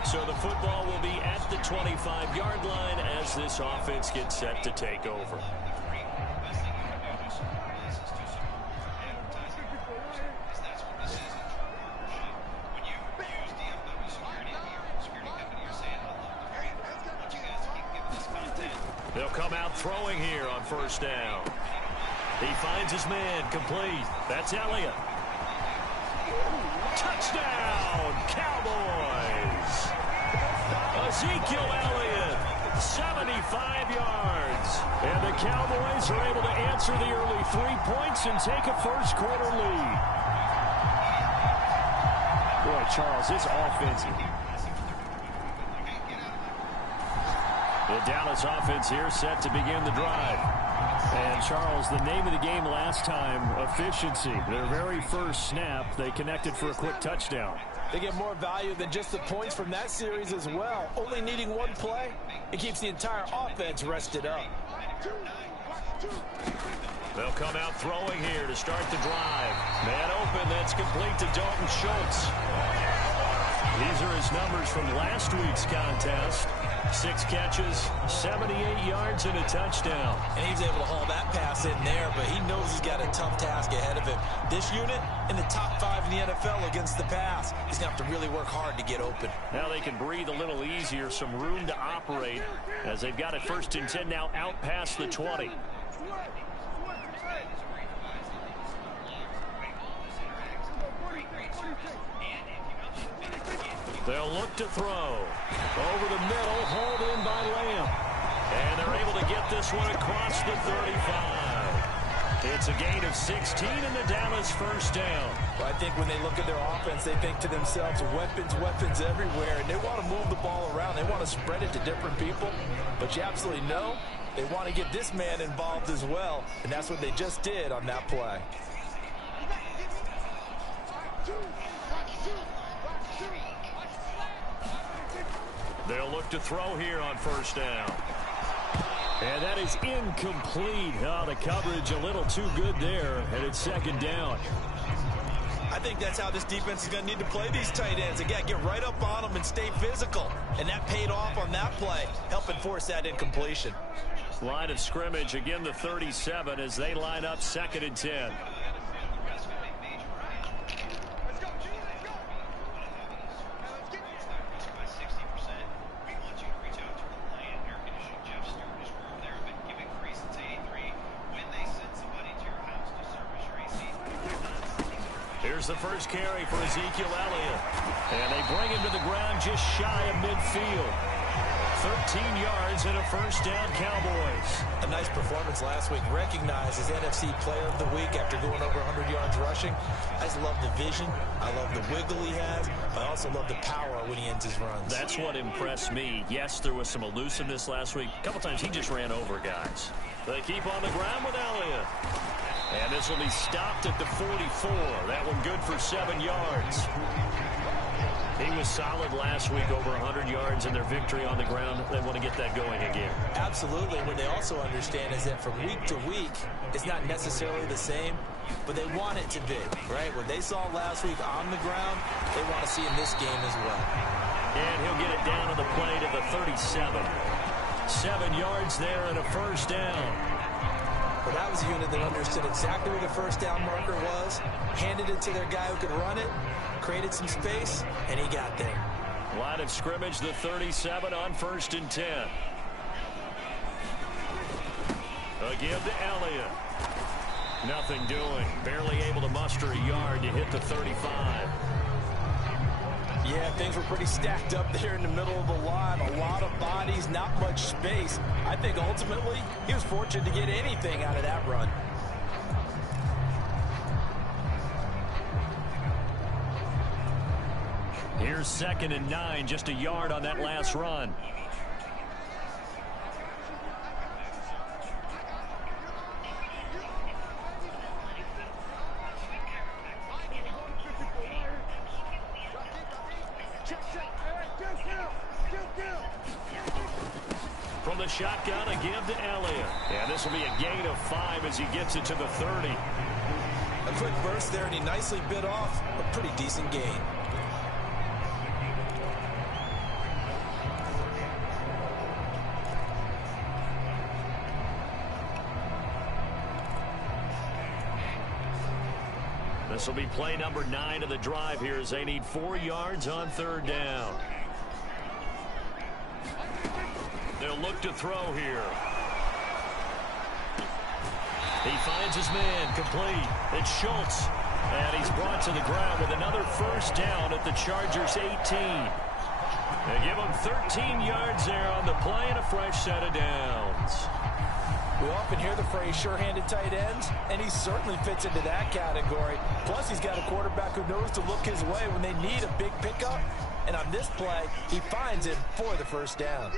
So the football will be at the 25-yard line as this offense gets set to take over. They'll come out throwing here on first down. He finds his man complete. That's Elliott. Touchdown, Cowboys! Ezekiel Elliott, 75 yards. And the Cowboys are able to answer the early 3 points and take a first-quarter lead. Boy, Charles, this offense. The Dallas offense here set to begin the drive. And, Charles, the name of the game last time, efficiency. Their very first snap, they connected for a quick touchdown. They get more value than just the points from that series as well. Only needing one play, it keeps the entire offense rested up. They'll come out throwing here to start the drive. Man open, that's complete to Dalton Schultz. These are his numbers from last week's contest. 6 catches, 78 yards, and a touchdown. And he's able to haul that pass in there, but he knows he's got a tough task ahead of him. This unit in the top 5 in the NFL against the pass. He's going to have to really work hard to get open. Now they can breathe a little easier, some room to operate as they've got it 1st and 10 now out past the 20. They'll look to throw. Over the middle, hauled in by Lamb. And they're able to get this one across the 35. It's a gain of 16 and the Dallas first down. Well, I think when they look at their offense, they think to themselves, weapons, weapons everywhere. And they want to move the ball around. They want to spread it to different people. But you absolutely know they want to get this man involved as well. And that's what they just did on that play. They'll look to throw here on first down. And that is incomplete. Oh, the coverage a little too good there, and it's 2nd down. I think that's how this defense is going to need to play these tight ends. Again, get right up on them and stay physical. And that paid off on that play, helping force that incompletion. Line of scrimmage, again the 37 as they line up 2nd and 10. Here's the first carry for Ezekiel Elliott. And they bring him to the ground just shy of midfield. 13 yards and a first down, Cowboys. A nice performance last week. Recognized as NFC Player of the Week after going over 100 yards rushing. I just love the vision. I love the wiggle he has. I also love the power when he ends his runs. That's what impressed me. Yes, there was some elusiveness last week. A couple times he just ran over guys. They keep on the ground with Elliott. And this will be stopped at the 44. That one good for 7 yards. He was solid last week, over 100 yards in their victory on the ground. They want to get that going again. Absolutely. What they also understand is that from week to week, it's not necessarily the same, but they want it to be, right? What they saw last week on the ground, they want to see in this game as well. And he'll get it down to the play to the 37. 7 yards there and a first down. Well, that was a unit that understood exactly where the first down marker was, handed it to their guy who could run it, created some space, and he got there. Line of scrimmage, the 37 on 1st and 10. A give to Elliott. Nothing doing. Barely able to muster a yard to hit the 35. Yeah, things were pretty stacked up there in the middle of the line. A lot of bodies, not much space. I think ultimately he was fortunate to get anything out of that run. Here's 2nd and 9, just a yard on that last run. From the shotgun, a give to Elliott. Yeah, this will be a gain of 5 as he gets it to the 30. A quick burst there, and he nicely bit off a pretty decent gain. This will be play number 9 of the drive here as they need 4 yards on 3rd down. They'll look to throw here. He finds his man, complete. It's Schultz. And he's brought to the ground with another first down at the Chargers' 18. They give him 13 yards there on the play and a fresh set of downs. We often hear the phrase sure-handed tight ends, and he certainly fits into that category. Plus, he's got a quarterback who knows to look his way when they need a big pickup. And on this play, he finds it for the first down.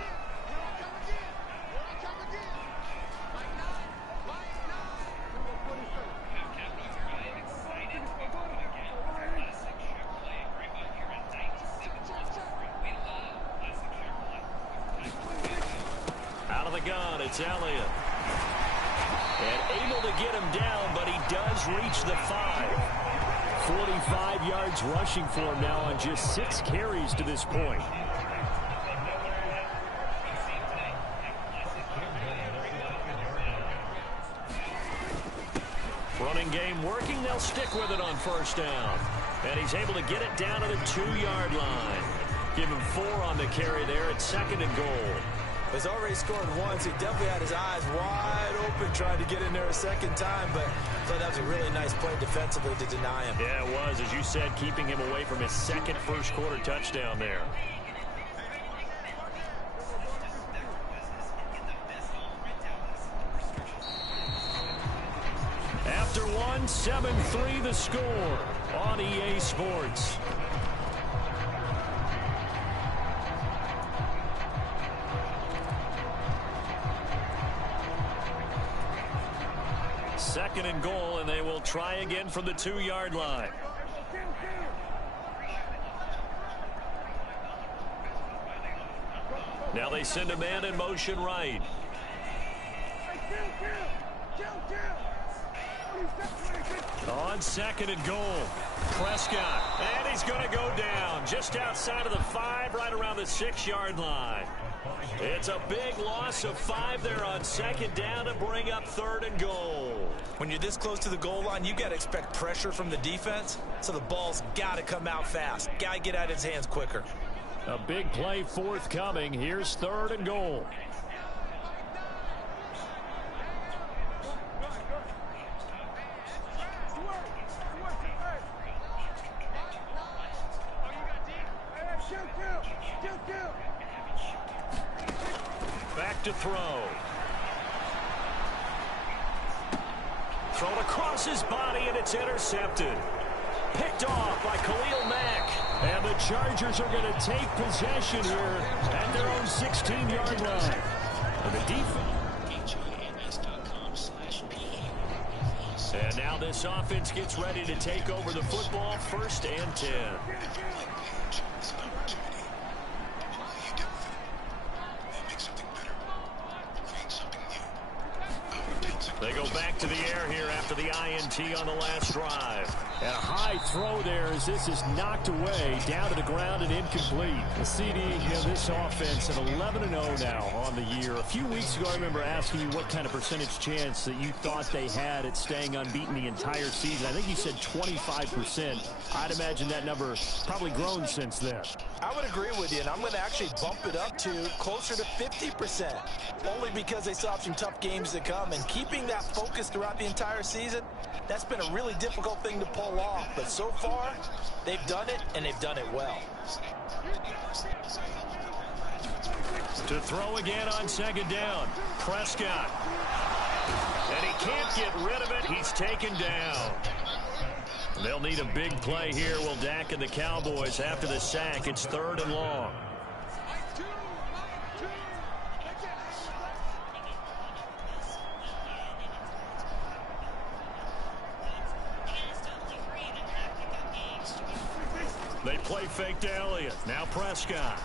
Out of the gun, it's Elliott. And able to get him down, but he does reach the 5. 45 yards rushing for him now on just 6 carries to this point. Running game working. They'll stick with it on first down. And he's able to get it down to the 2-yard line. Give him 4 on the carry there at 2nd and goal. He's already scored once. He definitely had his eyes wide open trying to get in there a second time, but I thought that was a really nice play defensively to deny him. Yeah, it was, as you said, keeping him away from his second first-quarter touchdown there. After one, 7-3 the score on EA Sports. Second and goal, and they will try again from the 2-yard line. Now they send a man in motion right. On 2nd and goal, Prescott, and he's going to go down just outside of the 5, right around the 6-yard line. It's a big loss of 5 there on 2nd down to bring up 3rd and goal. When you're this close to the goal line, you got to expect pressure from the defense, so the ball's got to come out fast. Got to get out of his hands quicker. A big play forthcoming. Here's 3rd and goal. Back to throw. Thrown across his body, and it's intercepted. Picked off by Khalil Mack. And the Chargers are going to take possession here at their own 16-yard line. And the defense. And now this offense gets ready to take over the football, 1st and 10. They go back to the air here after the INT on the last drive. And a high throw there as this is knocked away, down to the ground and incomplete. The CD, this offense at 11-0 now on the year. A few weeks ago, I remember asking you what kind of percentage chance that you thought they had at staying unbeaten the entire season. I think you said 25%. I'd imagine that number probably grown since then. I would agree with you, and I'm going to actually bump it up to closer to 50%, only because they still have some tough games to come, and keeping that focus throughout the entire season, that's been a really difficult thing to pull off. But so far, they've done it, and they've done it well. To throw again on second down, Prescott. And he can't get rid of it. He's taken down. They'll need a big play here, will Dak and the Cowboys after the sack. It's 3rd and long. They play fake to Elliott. Now Prescott.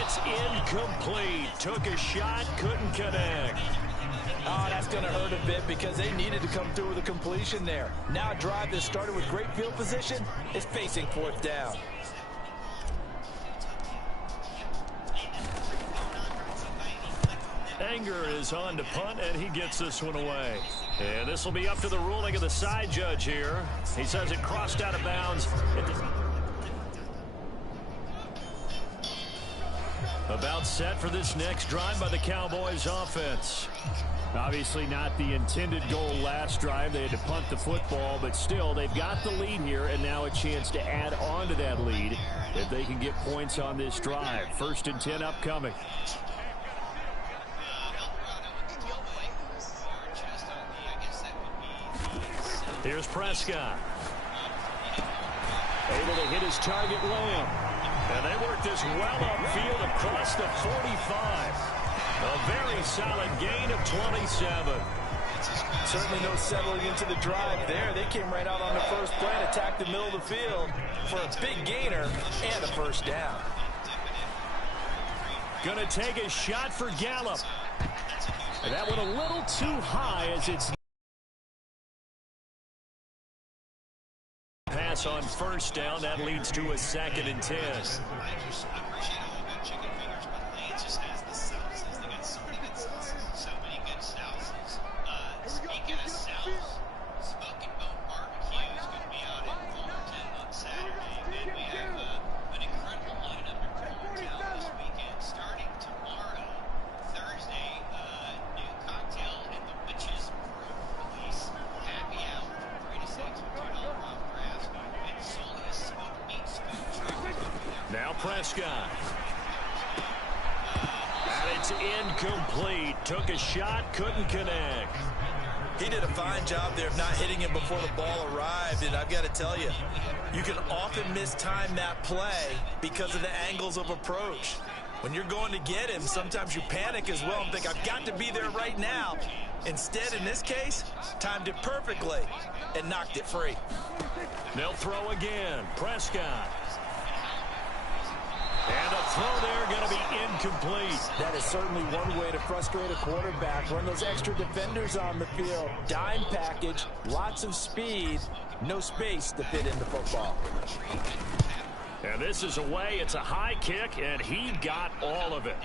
It's incomplete. Took a shot, couldn't connect. Oh, that's going to hurt a bit because they needed to come through with a completion there. Now a drive that started with great field position is facing 4th down. Anger is on to punt, and he gets this one away. And this will be up to the ruling of the side judge here. He says it crossed out of bounds. About set for this next drive by the Cowboys offense. Obviously not the intended goal last drive. They had to punt the football, but still they've got the lead here, and now a chance to add on to that lead if they can get points on this drive. 1st and 10 upcoming. Here's Prescott. Able to hit his target, Lamb. And they work this well upfield across the 45. A very solid gain of 27. Certainly no settling into the drive there. They came right out on the first play and attacked the middle of the field for a big gainer and a 1st down. Going to take a shot for Gallup. And that one a little too high as it's pass on 1st down. That leads to a 2nd and 10. Now Prescott. And it's incomplete. Took a shot, couldn't connect. He did a fine job there of not hitting him before the ball arrived, and I've got to tell you, you can often mistime that play because of the angles of approach. When you're going to get him, sometimes you panic as well and think, I've got to be there right now. Instead, in this case, timed it perfectly and knocked it free. They'll throw again. Prescott. And a throw there going to be incomplete. That is certainly one way to frustrate a quarterback. Run those extra defenders on the field. Dime package, lots of speed, no space to fit into football. And this is away. It's a high kick, and he got all of it.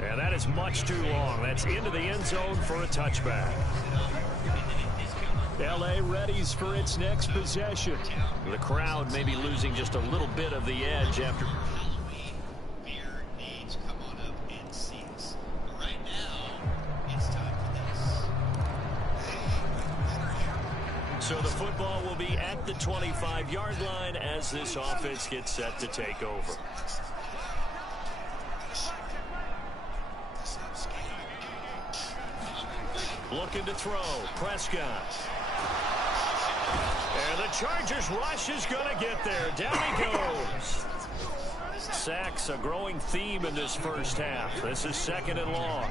And that is much too long. That's into the end zone for a touchback. L.A. readies for its next possession. The crowd may be losing just a little bit of the edge after. So the football will be at the 25-yard line as this offense gets set to take over. Looking to throw. Prescott. And the Chargers rush is going to get there. Down he goes. Sacks a growing theme in this first half. This is 2nd and long.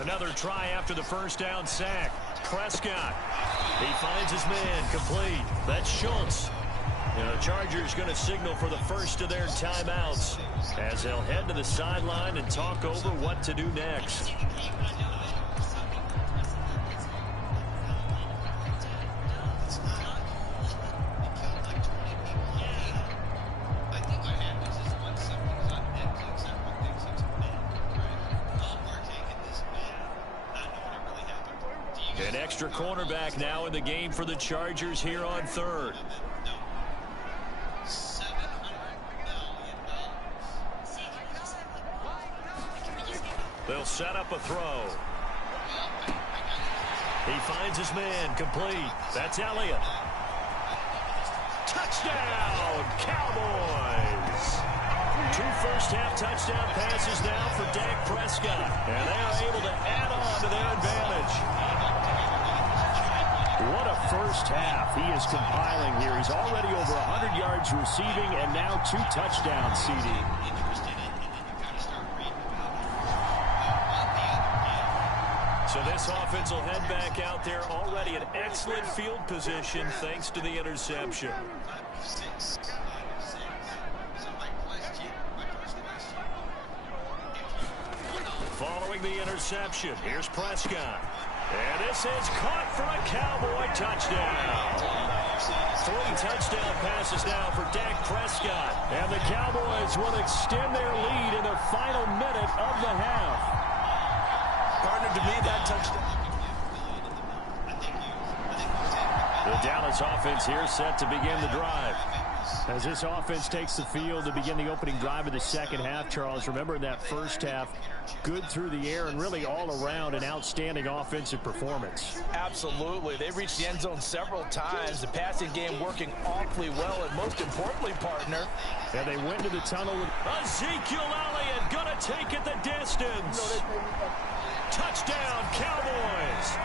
Another try after the first down sack. Prescott. He finds his man complete. That's Schultz. And the Chargers going to signal for the first of their timeouts as they'll head to the sideline and talk over what to do next. An extra cornerback now in the game for the Chargers here on third. They'll set up a throw. He finds his man complete. That's Elliott. Touchdown, Cowboys. 2 first-half touchdown passes now for Dak Prescott. And they are able to add on to their advantage. What a first half he is compiling here. He's already over 100 yards receiving and now 2 touchdowns, CD. So this offense will head back out there already in excellent field position thanks to the interception. Following the interception, here's Prescott. And this is caught for a Cowboy touchdown. 3 touchdown passes now for Dak Prescott. And the Cowboys will extend their lead in the final minute of the half. Partner, to me, that touchdown. The Dallas offense here set to begin the drive. As this offense takes the field to begin the opening drive of the second half, Charles, remember in that first half, good through the air and really all around an outstanding offensive performance. Absolutely. They reached the end zone several times. The passing game working awfully well, and most importantly, partner. And they went to the tunnel with Ezekiel Elliott going to take it the distance. Touchdown, Cowboys.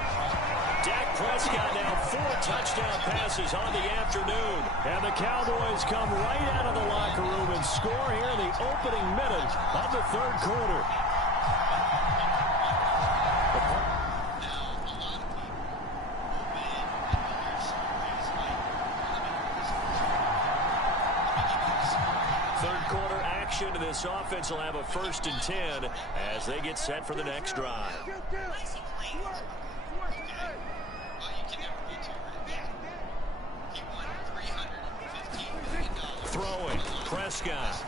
Dak Prescott now 4 touchdown passes on the afternoon. And the Cowboys come right out of the locker room and score here in the opening minute of the third quarter. Third quarter action, and this offense will have a 1st and 10 as they get set for the next drive. Throwing, Prescott.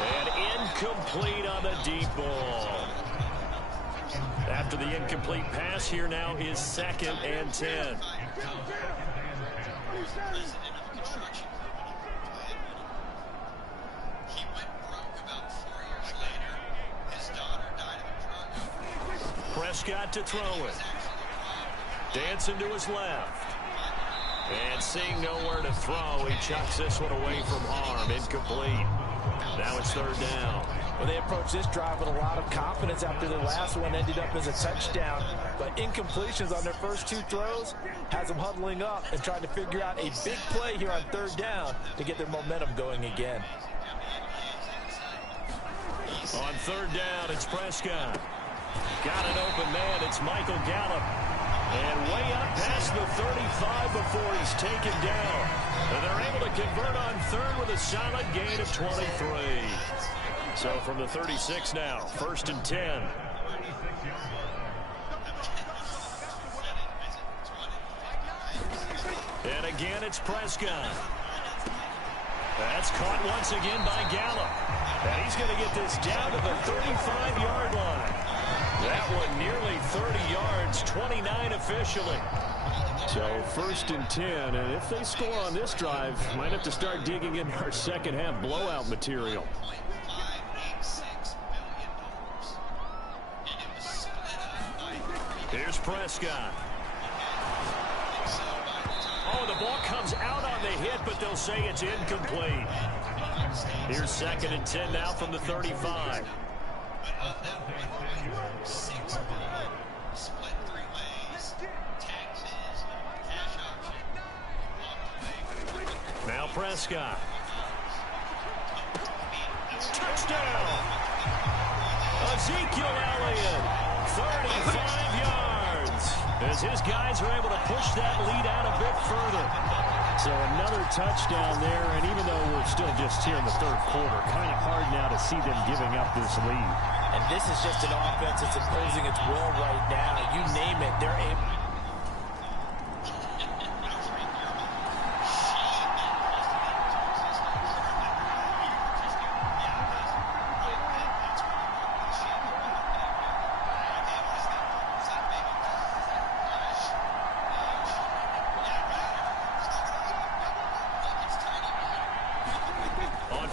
And incomplete on the deep ball. After the incomplete pass, here now is 2nd and 10. Prescott to throw it. Dancing to his left. And seeing nowhere to throw, he chucks this one away from harm. Incomplete. Now it's 3rd down. Well, they approached this drive with a lot of confidence after the last one ended up as a touchdown. But incompletions on their first 2 throws has them huddling up and trying to figure out a big play here on 3rd down to get their momentum going again. On 3rd down, it's Prescott. Got an open man. It's Michael Gallup. And way up past the 35 before he's taken down. And they're able to convert on 3rd with a solid gain of 23. So from the 36 now, 1st and 10. And again, it's Prescott. That's caught once again by Gallup. And he's going to get this down to the 35-yard line. That one nearly 30 yards, 29 officially. So 1st and 10, and if they score on this drive, might have to start digging in our second half blowout material. Here's Prescott. Oh, the ball comes out on the hit, but they'll say it's incomplete. Here's 2nd and 10 now from the 35. Now Prescott. Touchdown! Ezekiel Elliott, 35 yards. as his guys are able to push that lead out a bit further. So another touchdown there, and even though we're still just here in the third quarter, kind of hard now to see them giving up this lead. And this is just an offense that's imposing its will right now. You name it, they're able.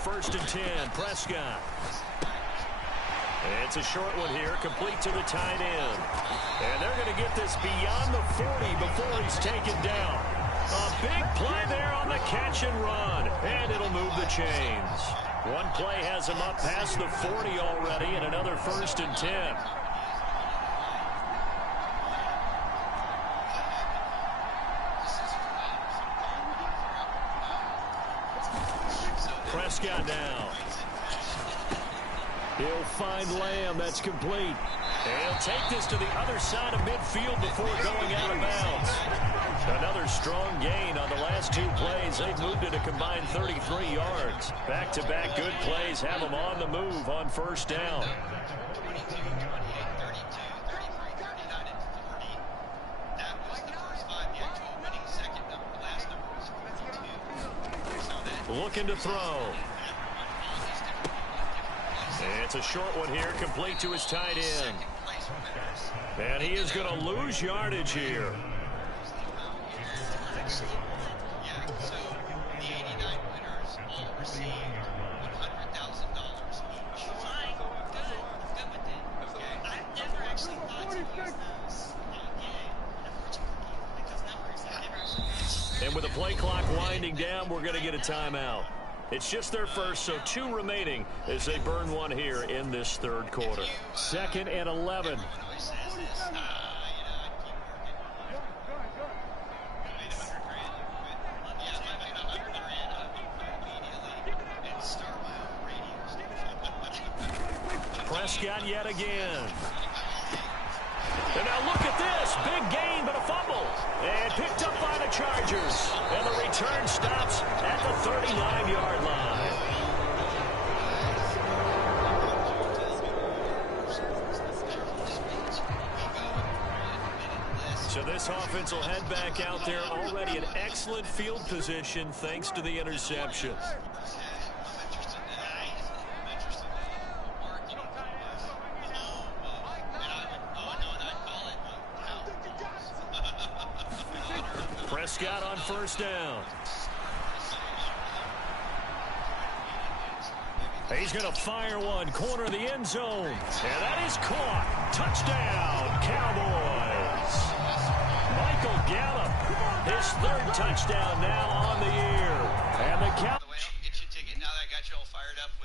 First and 10, Prescott. It's a short one here, complete to the tight end. And they're going to get this beyond the 40 before he's taken down. A big play there on the catch and run, and it'll move the chains. One play has him up past the 40 already, and another first and 10. Prescott now. He'll find Lamb. That's complete. He'll take this to the other side of midfield before going out of bounds. Another strong gain on the last two plays. They've moved it a combined 33 yards. Back-to-back good plays have them on the move on first down. Looking to throw. It's a short one here, complete to his tight end. And he is going to lose yardage here. And with the play clock winding down, we're going to get a timeout. It's just their first, so 2 remaining as they burn one here in this third quarter. 2nd and 11. Prescott yet again. And now look at this. Big gain, but a fumble. And picked up by the Chargers. And the return stops at the 39-yard line. So this offense will head back out there, already in excellent field position thanks to the interception. Prescott on first down. He's going to fire one, corner of the end zone. And that is caught. Touchdown, Cowboys. Michael Gallup, his 3rd touchdown now on the year. And the Cowboys.